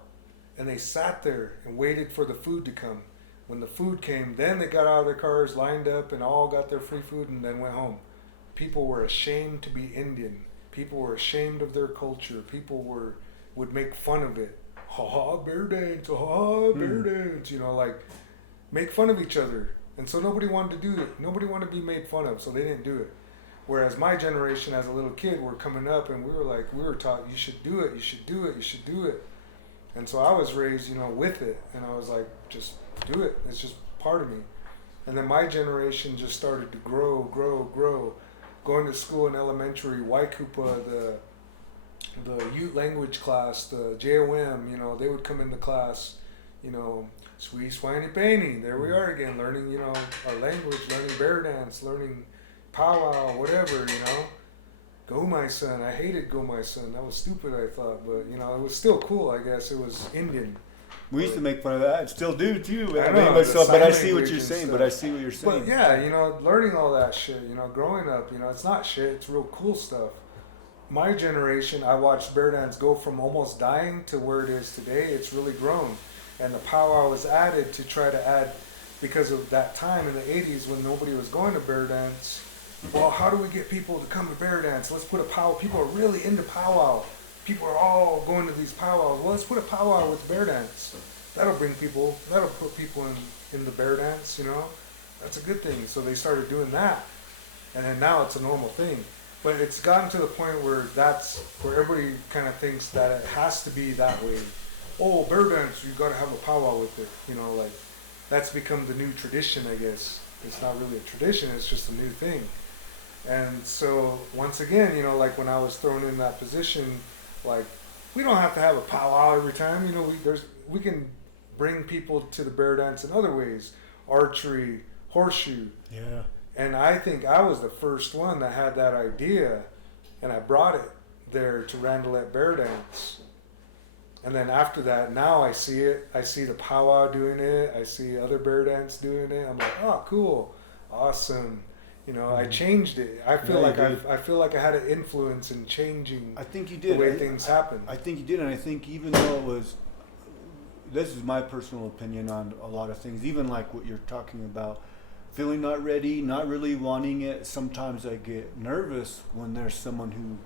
and they sat there and waited for the food to come. When the food came, then they got out of their cars, lined up, and all got their free food and then went home. People were ashamed to be Indian. People were ashamed of their culture. People would make fun of it. Ha, bear dance, bear dance, you know, like make fun of each other. And so nobody wanted to do it. Nobody wanted to be made fun of, so they didn't do it. Whereas my generation as a little kid, we're coming up and we were taught, you should do it, you should do it, you should do it. And so I was raised, you know, with it. And I was like, just do it. It's just part of me. And then my generation just started to grow. Going to school in elementary, Waikupa, the Ute language class, the JOM, you know, they would come into class, you know, Sweet Swiney Painting. There we are again, learning, you know, our language, learning bear dance, learning powwow, whatever, you know. Go My Son. I hated Go My Son. That was stupid, I thought, but, you know, it was still cool, I guess. It was Indian. We used to make fun of that. Still do, too. I know, myself, but I see what you're saying. But, yeah, you know, learning all that shit, you know, growing up, you know, it's not shit. It's real cool stuff. My generation, I watched bear dance go from almost dying to where it is today. It's really grown. And the powwow was added to try to add, because of that time in the 80s when nobody was going to bear dance. Well, how do we get people to come to bear dance? Let's put a powwow. People are really into powwow. People are all going to these powwows. Well, let's put a powwow with bear dance. That'll put people in the bear dance, you know. That's a good thing. So they started doing that. And then now it's a normal thing. But it's gotten to the point where everybody kind of thinks that it has to be that way. Oh, bear dance, you got to have a powwow with it. You know, like, that's become the new tradition, I guess. It's not really a tradition, it's just a new thing. And so, once again, you know, like when I was thrown in that position, like, we don't have to have a powwow every time. You know, we can bring people to the bear dance in other ways. Archery, horseshoe. Yeah. And I think I was the first one that had that idea, and I brought it there to Randelette Bear Dance. And then after that, now I see it. I see the powwow doing it. I see other bear dance doing it. I'm like, oh, cool, awesome. You know, I changed it. I feel I feel like I had an influence in changing. I think you did. The way things happen. I think you did, and I think even though it was, this is my personal opinion on a lot of things. Even like what you're talking about, feeling not ready, not really wanting it. Sometimes I get nervous when there's someone who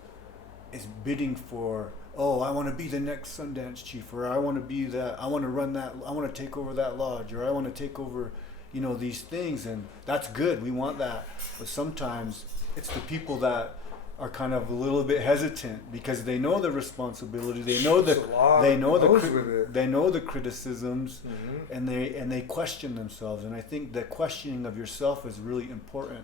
is bidding for, oh, I want to be the next Sundance chief, or I want to be that, I want to run that, I want to take over that lodge, or I want to take over, you know, these things. And that's good. We want that. But sometimes it's the people that are kind of a little bit hesitant because they know the responsibility, they know the criticisms, and they question themselves. And I think the questioning of yourself is really important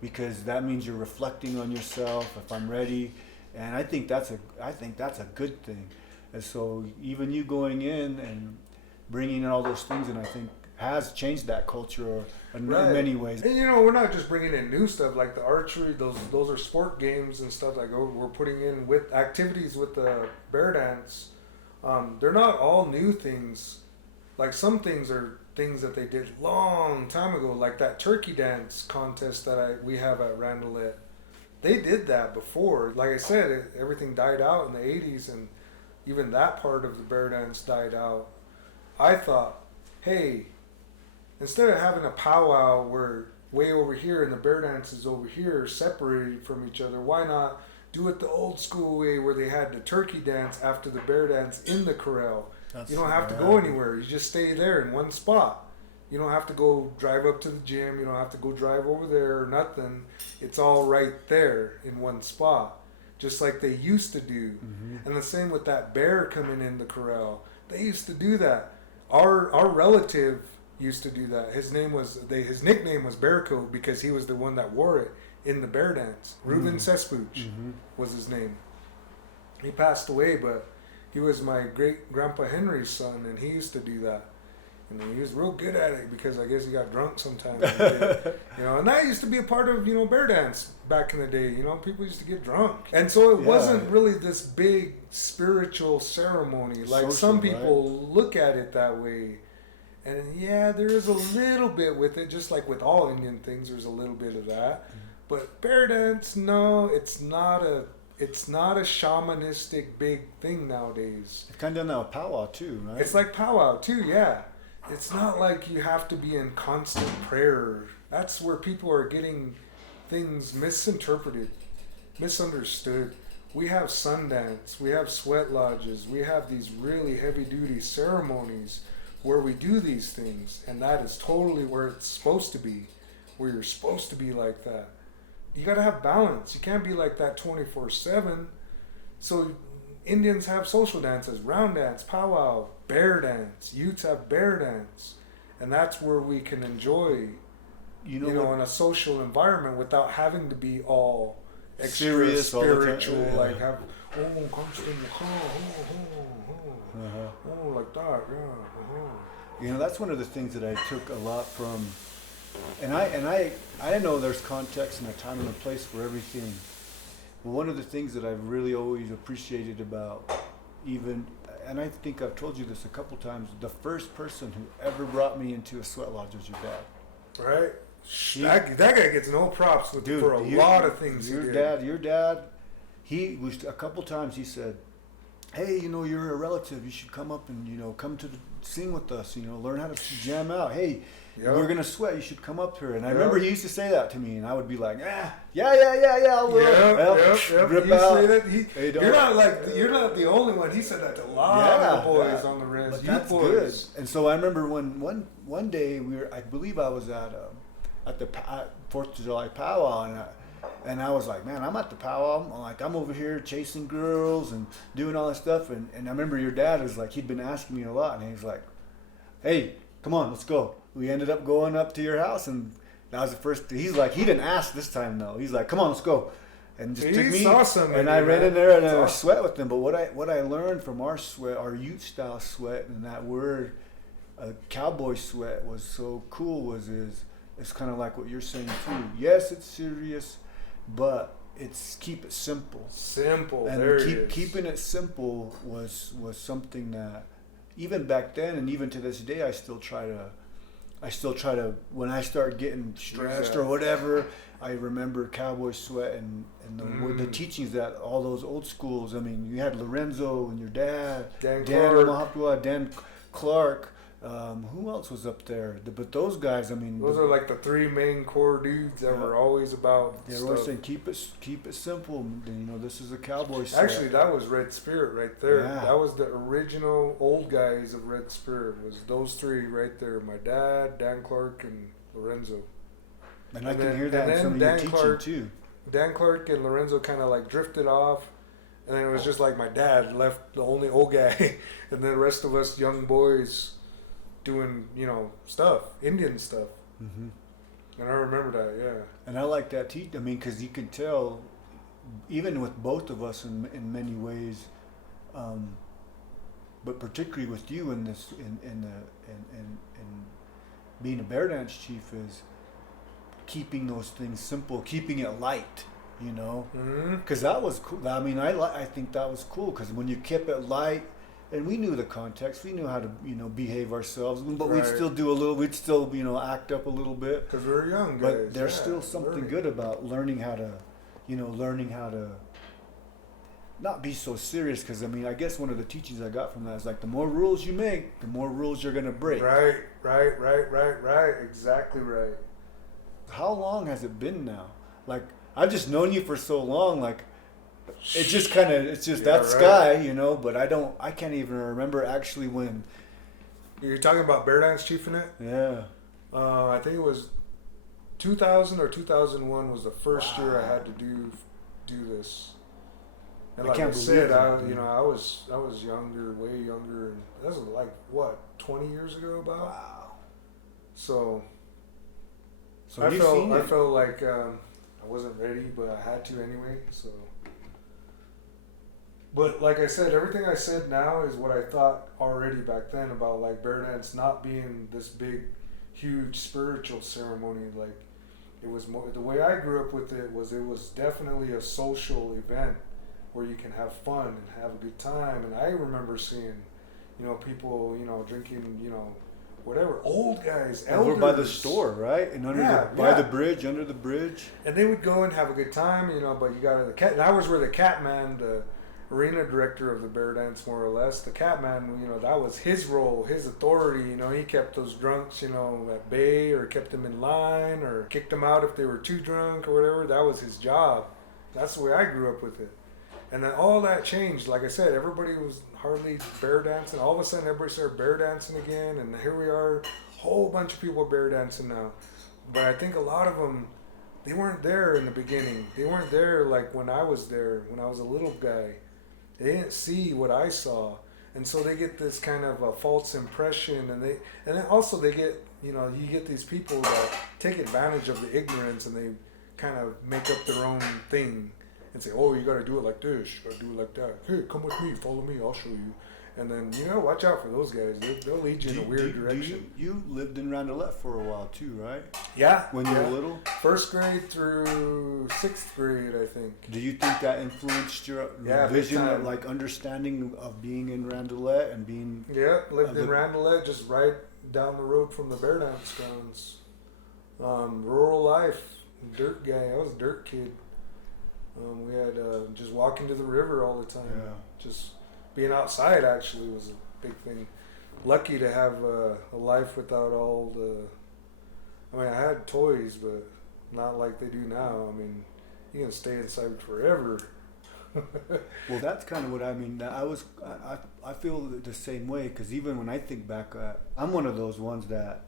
because that means you're reflecting on yourself. If I'm ready, and I think that's a good thing. And so even you going in and bringing in all those things, and I think has changed that culture in many ways. And you know, we're not just bringing in new stuff like the archery; those are sport games and stuff. Like we're putting in with activities with the bear dance. They're not all new things. Like some things are things that they did long time ago, like that turkey dance contest that we have at Randalet. They did that before. Like I said, everything died out in the 80s, and even that part of the bear dance died out. I thought, hey, instead of having a powwow where way over here and the bear dance is over here separated from each other, why not do it the old school way where they had the turkey dance after the bear dance in the corral? You don't have to go anywhere. You just stay there in one spot. You don't have to go drive up to the gym. You don't have to go drive over there or nothing. It's all right there in one spot, just like they used to do. And the same with that bear coming in the corral. They used to do that. Our relative used to do that. His nickname was Bearcoat because he was the one that wore it in the bear dance. Reuben Sespooch was his name. He passed away, but he was my great grandpa Henry's son, and he used to do that. And he was real good at it because I guess he got drunk sometimes. You know, and that used to be a part of, you know, bear dance back in the day. You know, people used to get drunk. And so it wasn't really this big spiritual ceremony. Like some people look at it that way. And yeah, there is a little bit with it, just like with all Indian things, there's a little bit of that. But bear dance, no, it's not a shamanistic big thing nowadays. It's kind of done that with powwow too, right? It's like powwow too, yeah. It's not like you have to be in constant prayer. That's where people are getting things misinterpreted, misunderstood. We have Sundance, we have sweat lodges, we have these really heavy duty ceremonies where we do these things, and that is totally where it's supposed to be, where you're supposed to be like that. You gotta have balance. You can't be like that 24/7. So Indians have social dances, round dance, powwow, bear dance. Utes have bear dance, and that's where we can enjoy, you know, in a social environment without having to be all extra serious, spiritual, like have like that, You know, that's one of the things that I took a lot from, and I know there's context and a time and a place for everything. But one of the things that I've really always appreciated about even, and I think I've told you this a couple times, the first person who ever brought me into a sweat lodge was your dad. Right? That guy gets no props for a lot of things. Your dad, he was a couple times. He said, "Hey, you know, you're a relative. You should come up and, you know, come to sing with us. You know, learn how to jam out. Hey, we're gonna sweat. You should come up here." And I remember he used to say that to me, and I would be like, yeah, I will. You say that you're not the only one. He said that to a lot of boys on the res. But that's good. And so I remember when one day I believe I was at the 4th of July powwow, and I was like, man, I'm at the powwow. I'm over here chasing girls and doing all that stuff. And I remember your dad was like, he'd been asking me a lot, and he's like, hey, come on, let's go. We ended up going up to your house, and that was the first. He's like, he didn't ask this time though. He's like, come on, let's go, and just took me. Awesome, and I ran in there and I sweat with them. But what I learned from our sweat, our Ute style sweat, and that word, cowboy sweat, was so cool. It's kind of like what you're saying too. Yes, it's serious, but it's keep it simple. Simple. And there it is. keeping it simple was something that even back then and even to this day I still try to when I start getting stressed or whatever, I remember Cowboy Sweat and the teachings that all those old schools. I mean, you had Lorenzo and your dad, Dan Lomahaftewa, Dan Clark. Who else was up there? But those guys, I mean, those are like the three main core dudes that were always about. They were always saying, keep it simple. You know, this is a Cowboy Sweat. Actually, that was Red Spirit right there. Yeah. That was the original old guys of Red Spirit. Was those three right there? My dad, Dan Clark, and Lorenzo. And I can hear that in some of your teaching too. Dan Clark and Lorenzo kind of like drifted off, and then it was just like my dad left, the only old guy, and then the rest of us young boys doing, you know, stuff, Indian stuff. Mm-hmm. And I remember that, yeah. And I like that I mean, because you can tell, even with both of us in many ways, but particularly with you in this, in being a bear dance chief, is keeping those things simple, keeping it light. You know, because that was cool. I mean, I think that was cool because when you kept it light. And we knew the context. We knew how to, you know, behave ourselves. But we'd still we'd still, you know, act up a little bit. Because we were young guys. But there's still something good about learning how to not be so serious. Because, I mean, I guess one of the teachings I got from that is like the more rules you make, the more rules you're going to break. Right. Exactly right. How long has it been now? Like, I've just known you for so long, like, it's just kind of, it's just that Sky, you know, but I can't even remember actually when. You're talking about bear dance chiefing it? Yeah. I think it was 2000 or 2001 was the first year I had to do this. And like I said, I was younger, way younger. And that was like, what, 20 years ago about? Wow. So I felt like I wasn't ready, but I had to anyway, so. But like I said, everything I said now is what I thought already back then about like bear dance not being this big, huge spiritual ceremony. Like it was more, the way I grew up with it was definitely a social event where you can have fun and have a good time. And I remember seeing, you know, people, you know, drinking, you know, whatever, old guys, elders. Over by the store, right? And by the bridge, under the bridge. And they would go and have a good time, you know, but you got the cat. And I was where the Catman, the arena director of the bear dance, more or less. The Catman, you know, that was his role, his authority. You know, he kept those drunks, you know, at bay, or kept them in line, or kicked them out if they were too drunk or whatever. That was his job. That's the way I grew up with it. And then all that changed. Like I said, everybody was hardly bear dancing. All of a sudden, everybody started bear dancing again, and here we are, a whole bunch of people bear dancing now. But I think a lot of them, they weren't there in the beginning. They weren't there like when I was there, when I was a little guy. They didn't see what I saw, and so they get this kind of a false impression, and then also they get, you know, you get these people that take advantage of the ignorance, and they kind of make up their own thing and say, oh, you got to do it like this, you got to do it like that. Hey, come with me, follow me, I'll show you. And then, you know, watch out for those guys. They'll lead you in a weird direction. You lived in Rondelet for a while too, right? Yeah. When you were little? First grade through 6th grade, I think. Do you think that influenced your vision, of, like understanding of being in Rondelet and being... Yeah, lived in Rondelet, just right down the road from the bear dance grounds. Rural life, dirt guy. I was a dirt kid. We had just walking to the river all the time. Yeah. Just... being outside actually was a big thing. Lucky to have a life without all the... I mean, I had toys, but not like they do now. I mean, you can stay inside forever. Well, that's kind of what I mean. I feel the same way, because even when I think back, I'm one of those ones that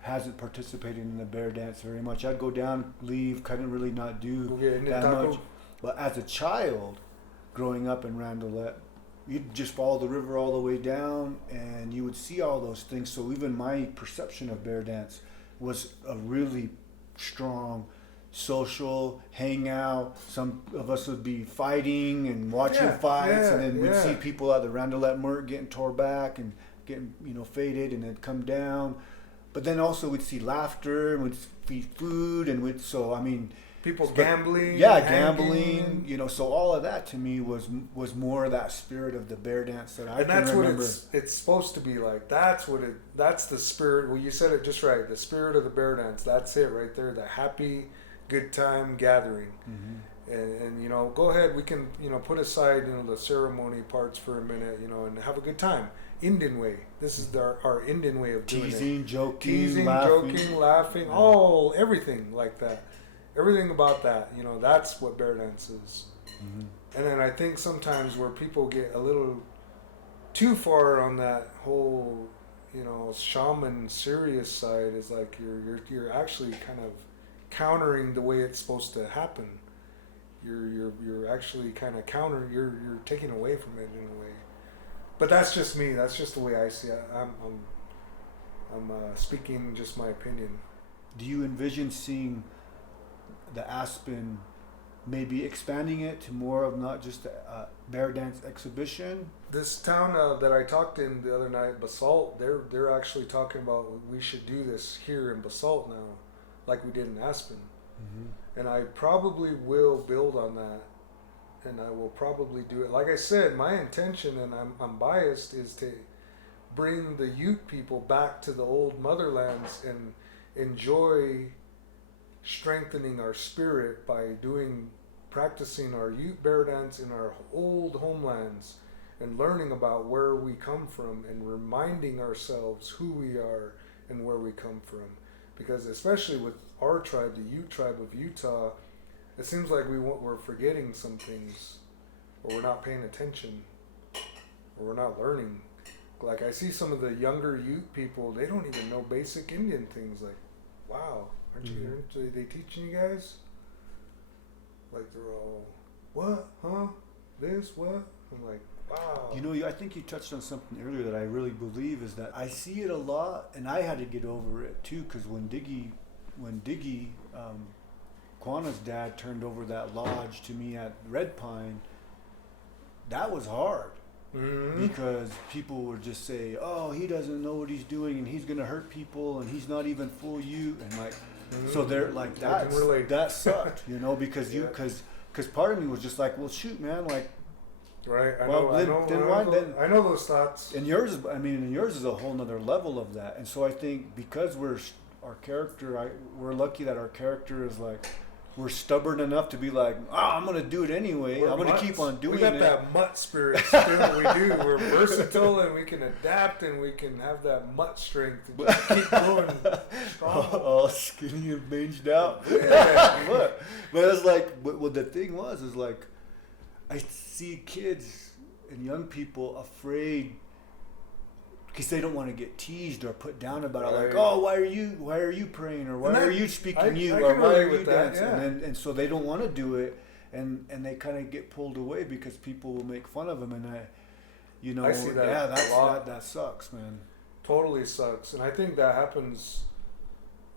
hasn't participated in the bear dance very much. I'd go down, leave, couldn't really not do that much. But as a child, growing up in Rondelet, you'd just follow the river all the way down, and you would see all those things. So even my perception of bear dance was a really strong social hangout. Some of us would be fighting and watching fights, and then we'd see people at the Rondelet Mert getting tore back and getting, you know, faded, and then come down. But then also we'd see laughter, and we'd see food, and so I mean, People gambling. Yeah, hanging. gambling. You know, so all of that to me was more of that spirit of the bear dance that I And can that's remember. what it's supposed to be like. That's the spirit. Well, you said it just right. The spirit of the bear dance. That's it right there. The happy, good time gathering. Mm-hmm. And you know, go ahead. We can, you know, put aside, you know, the ceremony parts for a minute, you know, and have a good time. Indian way. This is our Indian way of doing it. Teasing, joking, Teasing, laughing. joking, laughing. All everything like that. Everything about that. You know, that's what bear dance is. Mm-hmm. And then I think sometimes where people get a little too far on that whole, you know, shaman serious side is like you're actually kind of countering the way it's supposed to happen. You're actually kind of you're taking away from it in a way. But that's just me. That's just the way I see it. I'm speaking just my opinion. Do you envision seeing the Aspen maybe expanding it to more of not just a bear dance exhibition? This town that I talked in the other night, Basalt, they're actually talking about we should do this here in Basalt now, like we did in Aspen. Mm-hmm. And I probably will build on that, and I will probably do it. Like I said, my intention, and I'm biased, is to bring the Ute people back to the old motherlands and enjoy strengthening our spirit by practicing our Ute bear dance in our old homelands and learning about where we come from and reminding ourselves who we are and where we come from. Because especially with our tribe, the Ute tribe of Utah, it seems like we're forgetting some things, or we're not paying attention, or we're not learning. Like I see some of the younger Ute people, they don't even know basic Indian things. Like, wow, aren't they teaching you guys? Like they're all, what, huh, this, what? I'm like, wow. You know, I think you touched on something earlier that I really believe is that I see it a lot, and I had to get over it too, because when Diggy, Quana's dad turned over that lodge to me at Red Pine, that was hard. Mm-hmm. Because people would just say, oh, he doesn't know what he's doing and he's going to hurt people and he's not even full Ute, and like, so they're like, that sucked, you know, because because part of me was just like, well, shoot, man, like, right. I know those thoughts. And yours is a whole nother level of that. And so I think because we're lucky that our character is like, we're stubborn enough to be like, I'm going to do it anyway. I'm going to keep on doing it. We got that mutt spirit still. We do. We're versatile and we can adapt and we can have that mutt strength and just keep going strong. All skinny and manged out. Yeah. But it's like, what the thing is like, I see kids and young people afraid because they don't want to get teased or put down about it. Like, oh, why are you praying, or why are you speaking Ute, or why are you dancing? Yeah. And so they don't want to do it, and they kind of get pulled away because people will make fun of them. And I see that. That sucks, man. Totally sucks, and I think that happens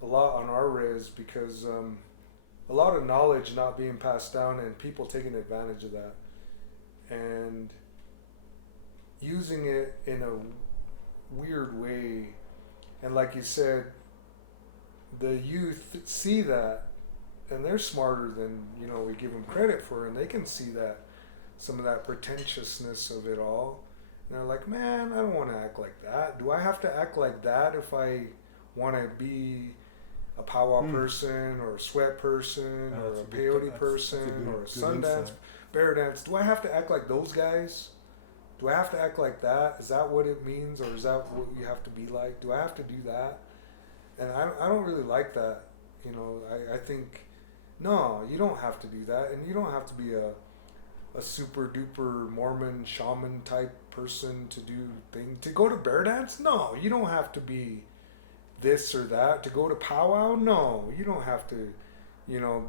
a lot on our res because a lot of knowledge not being passed down and people taking advantage of that and using it in a weird way. And like you said, the youth see that and they're smarter than we give them credit for, and they can see that some of that pretentiousness of it all, and they're like, man, I don't want to act like that. Do I have to act like that if I want to be a powwow person or a sweat person or a peyote person or a sundance bear dance? Do I have to act like those guys? Do I have to act like that? Is that what it means, or is that what you have to be like? Do I have to do that? And I don't really like that. I think, no, you don't have to do that, and you don't have to be a super duper Mormon shaman type person to do things. To go to bear dance? No, you don't have to be this or that. To go to powwow? No, you don't have to,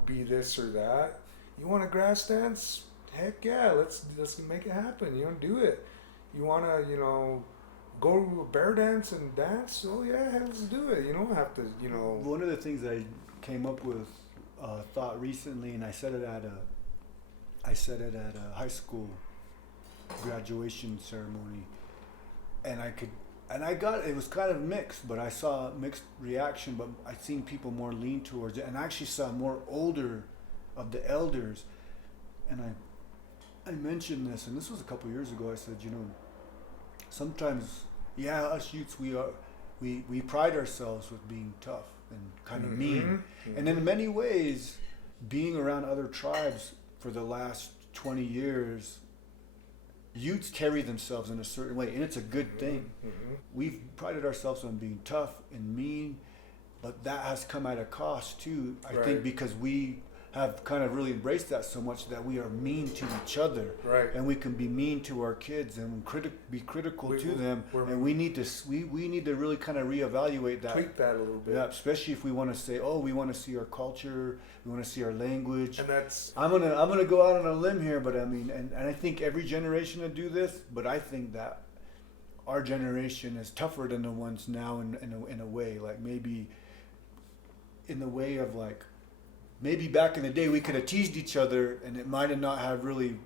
be this or that. You want a grass dance? Heck yeah, let's make it happen. Do it. You want to, go to a bear dance and dance? Oh yeah, let's do it. You don't have to, One of the things I came up with thought recently, and I said it at a high school graduation ceremony, and it was kind of mixed, but I saw mixed reaction, but I seen people more lean towards it, and I actually saw more older of the elders. And I mentioned this, and this was a couple years ago. I said, sometimes, us youths, we pride ourselves with being tough and kind of mean. Mm-hmm. And in many ways, being around other tribes for the last 20 years, youths carry themselves in a certain way, and it's a good thing. Mm-hmm. We've prided ourselves on being tough and mean, but that has come at a cost too, I think, because we have kind of really embraced that so much that we are mean to each other, and we can be mean to our kids and be critical to them, and we need to really kind of reevaluate that, tweak that a little bit, especially if we want to say, we want to see our culture, we want to see our language, and that's I'm gonna go out on a limb here, but I mean, and I think every generation will do this, but I think that our generation is tougher than the ones now in a way, like maybe in the way of like, maybe back in the day we could have teased each other and it might have not have really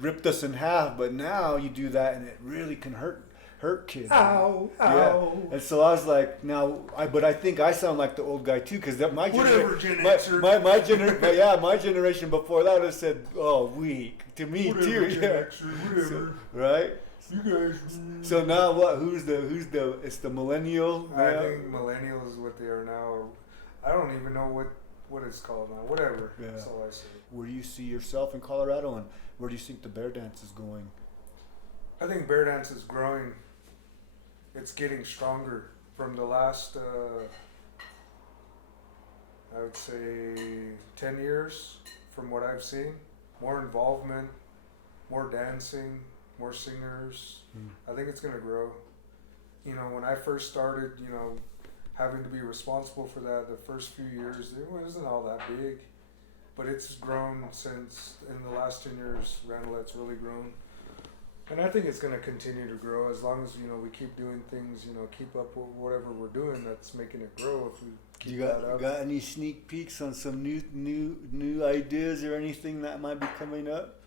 ripped us in half, but now you do that and it really can hurt kids. Ow. And so I was like, but I think I sound like the old guy too, because my generation before that would have said, weak to me too. So, right? You guys. So now what? Who's the? It's the millennial. I think millennial is what they are now. I don't even know what it's called now. Whatever. Yeah. That's all I say. Where do you see yourself in Colorado, and where do you think the bear dance is going? I think bear dance is growing. It's getting stronger from the last, I would say, 10 years from what I've seen. More involvement, more dancing, more singers. I think it's going to grow. When I first started, having to be responsible for that the first few years, it wasn't all that big. But it's grown since, in the last 10 years, Randalette's really grown. And I think it's going to continue to grow as long as, we keep doing things, keep up with whatever we're doing that's making it grow. If we keep that up. You got any sneak peeks on some new ideas or anything that might be coming up?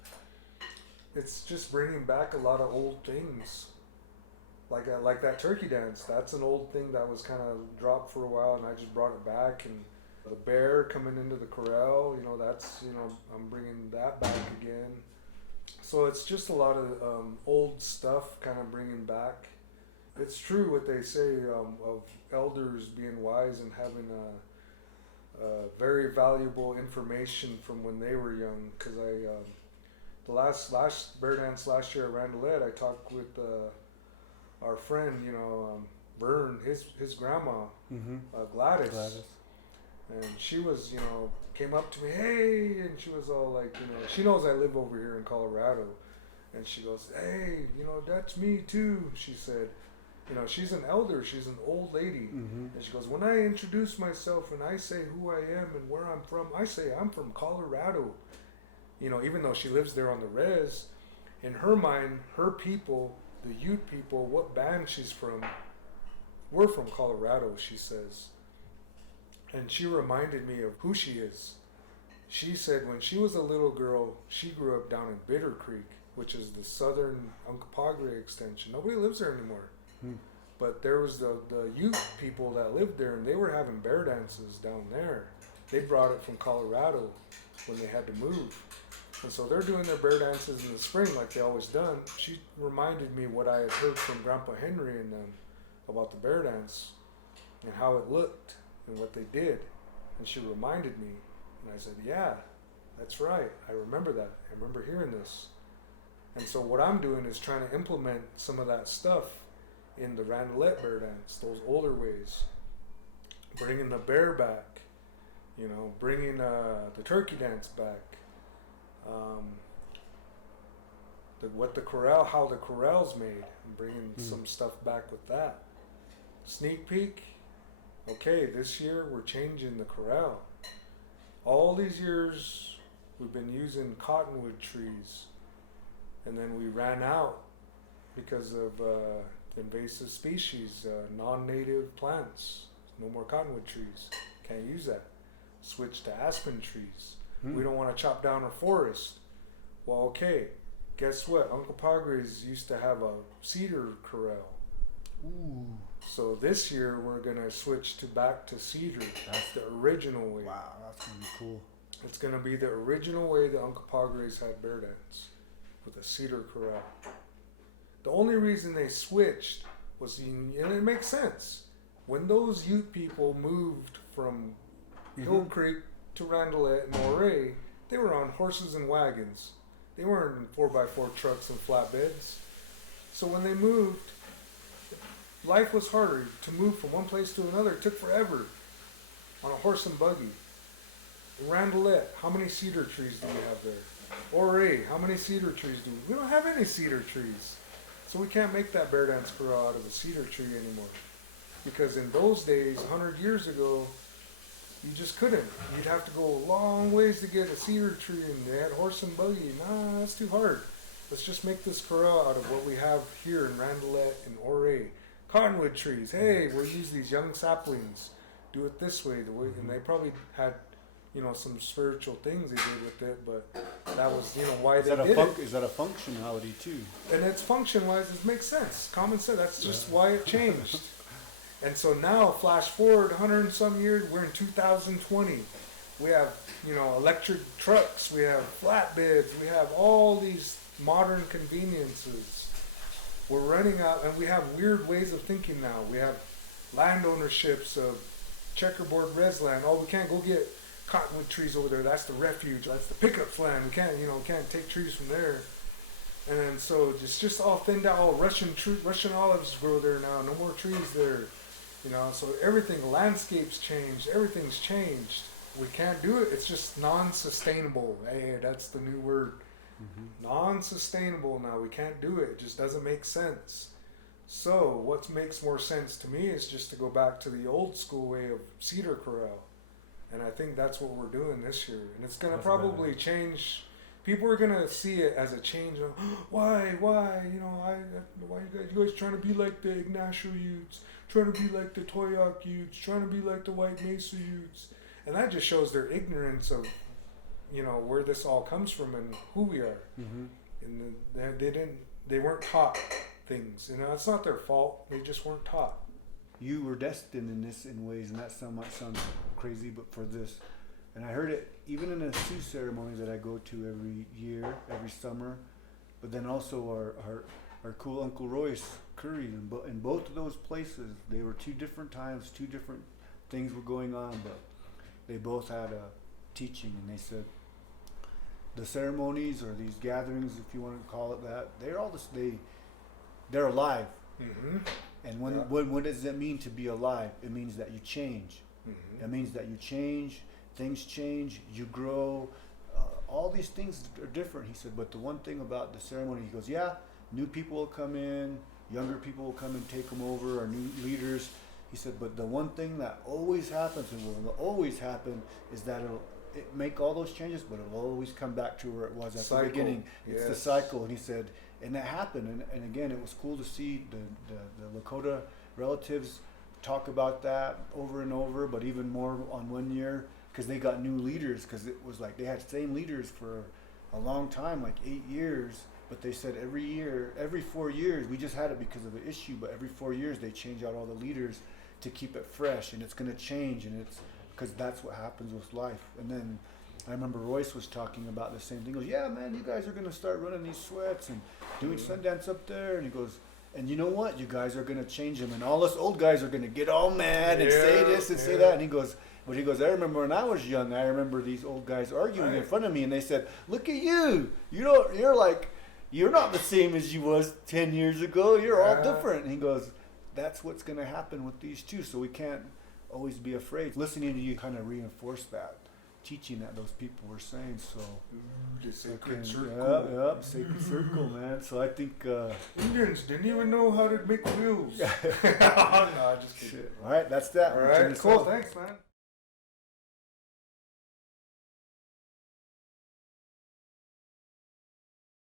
It's just bringing back a lot of old things. Like that turkey dance. That's an old thing that was kind of dropped for a while, and I just brought it back. And the bear coming into the corral, that's, I'm bringing that back again. So it's just a lot of old stuff kind of bringing back. It's true what they say of elders being wise and having very valuable information from when they were young. Because the last bear dance last year at Randolette, I talked with our friend, Vern, his grandma, Gladys. And she was, came up to me, hey, and she was all like, she knows I live over here in Colorado. And she goes, hey, that's me too, she said. She's an elder, she's an old lady. And she goes, when I introduce myself and I say who I am and where I'm from, I say I'm from Colorado. Even though she lives there on the res, in her mind, her people, the Ute people, what band she's from, we're from Colorado, she says. And she reminded me of who she is. She said when she was a little girl, she grew up down in Bitter Creek, which is the southern Uncompahgre extension. Nobody lives there anymore. But there was the Ute people that lived there, and they were having bear dances down there. They brought it from Colorado when they had to move. And so they're doing their bear dances in the spring like they always done. She reminded me what I had heard from Grandpa Henry and them about the bear dance and how it looked and what they did. And she reminded me, and I said, yeah, that's right. I remember that. I remember hearing this. And so what I'm doing is trying to implement some of that stuff in the Randolette bear dance, those older ways. Bringing the bear back, bringing the turkey dance back. How the corral's made, and bringing some stuff back with that. Sneak peek. Okay, this year we're changing the corral. All these years we've been using cottonwood trees, and then we ran out because of invasive species, non-native plants. No more cottonwood trees. Can't use that. Switch to aspen trees. We don't want to chop down our forest. Well, okay, guess what? Uncompahgres used to have a cedar corral. Ooh. So this year we're gonna switch back to cedar. That's the original way. Wow, that's gonna be cool. It's going to be the original way the Uncompahgres had bear dance, with a cedar corral. The only reason they switched was, and it makes sense, when those Ute people moved from Hill Creek to Randelette and Ouray, they were on horses and wagons. They weren't in 4x4 trucks and flatbeds. So when they moved, life was harder. To move from one place to another, it took forever on a horse and buggy. In Randelette, how many cedar trees do we have there? Ouray, how many cedar trees do we? We don't have any cedar trees. So we can't make that bear dance corral out of a cedar tree anymore. Because in those days, 100 years ago, you just couldn't. You'd have to go a long ways to get a cedar tree, and they had horse and buggy. Nah, that's too hard. Let's just make this corral out of what we have here in Randelette and Ouray. Cottonwood trees. Hey, we'll use these young saplings. Do it this way. And they probably had, some spiritual things they did with it, but that was, why they did it. Is that a functionality too? And it's function-wise, it makes sense. Common sense. That's just why it changed. And so now, flash forward 100 and some years, we're in 2020. We have, electric trucks, we have flatbeds, we have all these modern conveniences. We're running out, and we have weird ways of thinking now. We have land ownerships of checkerboard res land. Oh, we can't go get cottonwood trees over there. That's the refuge. That's the pickup land. We can't take trees from there. And then so it's just all thinned out. All Russian olives grow there now. No more trees there. So everything, landscapes changed. Everything's changed. We can't do it. It's just non-sustainable. Hey, that's the new word. Non-sustainable now. We can't do it. It just doesn't make sense. So what makes more sense to me is just to go back to the old school way of cedar corral. And I think that's what we're doing this year. And it's going to probably change. People are going to see it as a change of, why, why you guys trying to be like the Ignacio Utes, trying to be like the Toyac Utes, trying to be like the White Mesa Utes. And that just shows their ignorance of, where this all comes from and who we are. And they weren't taught things. It's not their fault. They just weren't taught. You were destined in this in ways, and that might sound crazy, but for this. And I heard it even in the Sioux ceremonies that I go to every year, every summer. But then also our cool Uncle Royce Curry. In both of those places, they were two different times, two different things were going on, but they both had a teaching, and they said the ceremonies or these gatherings, if you want to call it that, they're all they're alive. And what does it mean to be alive? It means that you change. It means that you change, things change, you grow. All these things are different, he said. But the one thing about the ceremony, he goes, new people will come in, younger people will come and take them over, or new leaders. He said, but the one thing that always happens and will always happen is that it'll make all those changes, but it'll always come back to where it was at the beginning. It's the cycle. And he said, and that happened. And again, it was cool to see the Lakota relatives talk about that over and over, but even more on one year, because they got new leaders, because it was like they had same leaders for a long time, like 8 years. But they said every 4 years, we just had it because of the issue, but every 4 years they change out all the leaders to keep it fresh, and it's going to change, and it's because that's what happens with life. And then I remember Royce was talking about the same thing. He goes, yeah, man, you guys are going to start running these sweats and doing Sundance up there. And he goes, and you know what? You guys are going to change them. And all us old guys are going to get all mad and say this and say that. And he goes, I remember when I was young, I remember these old guys arguing in front of me. And they said, look at you. You're not the same as you was 10 years ago. You're all different. And he goes, that's what's going to happen with these two. So we can't always be afraid. Listening to you kind of reinforce that teaching that those people were saying. So the sacred circle. Sacred circle, man. So I think Indians didn't even know how to make wheels. No, just kidding. All right, that's that. All right, cool. Thanks, man.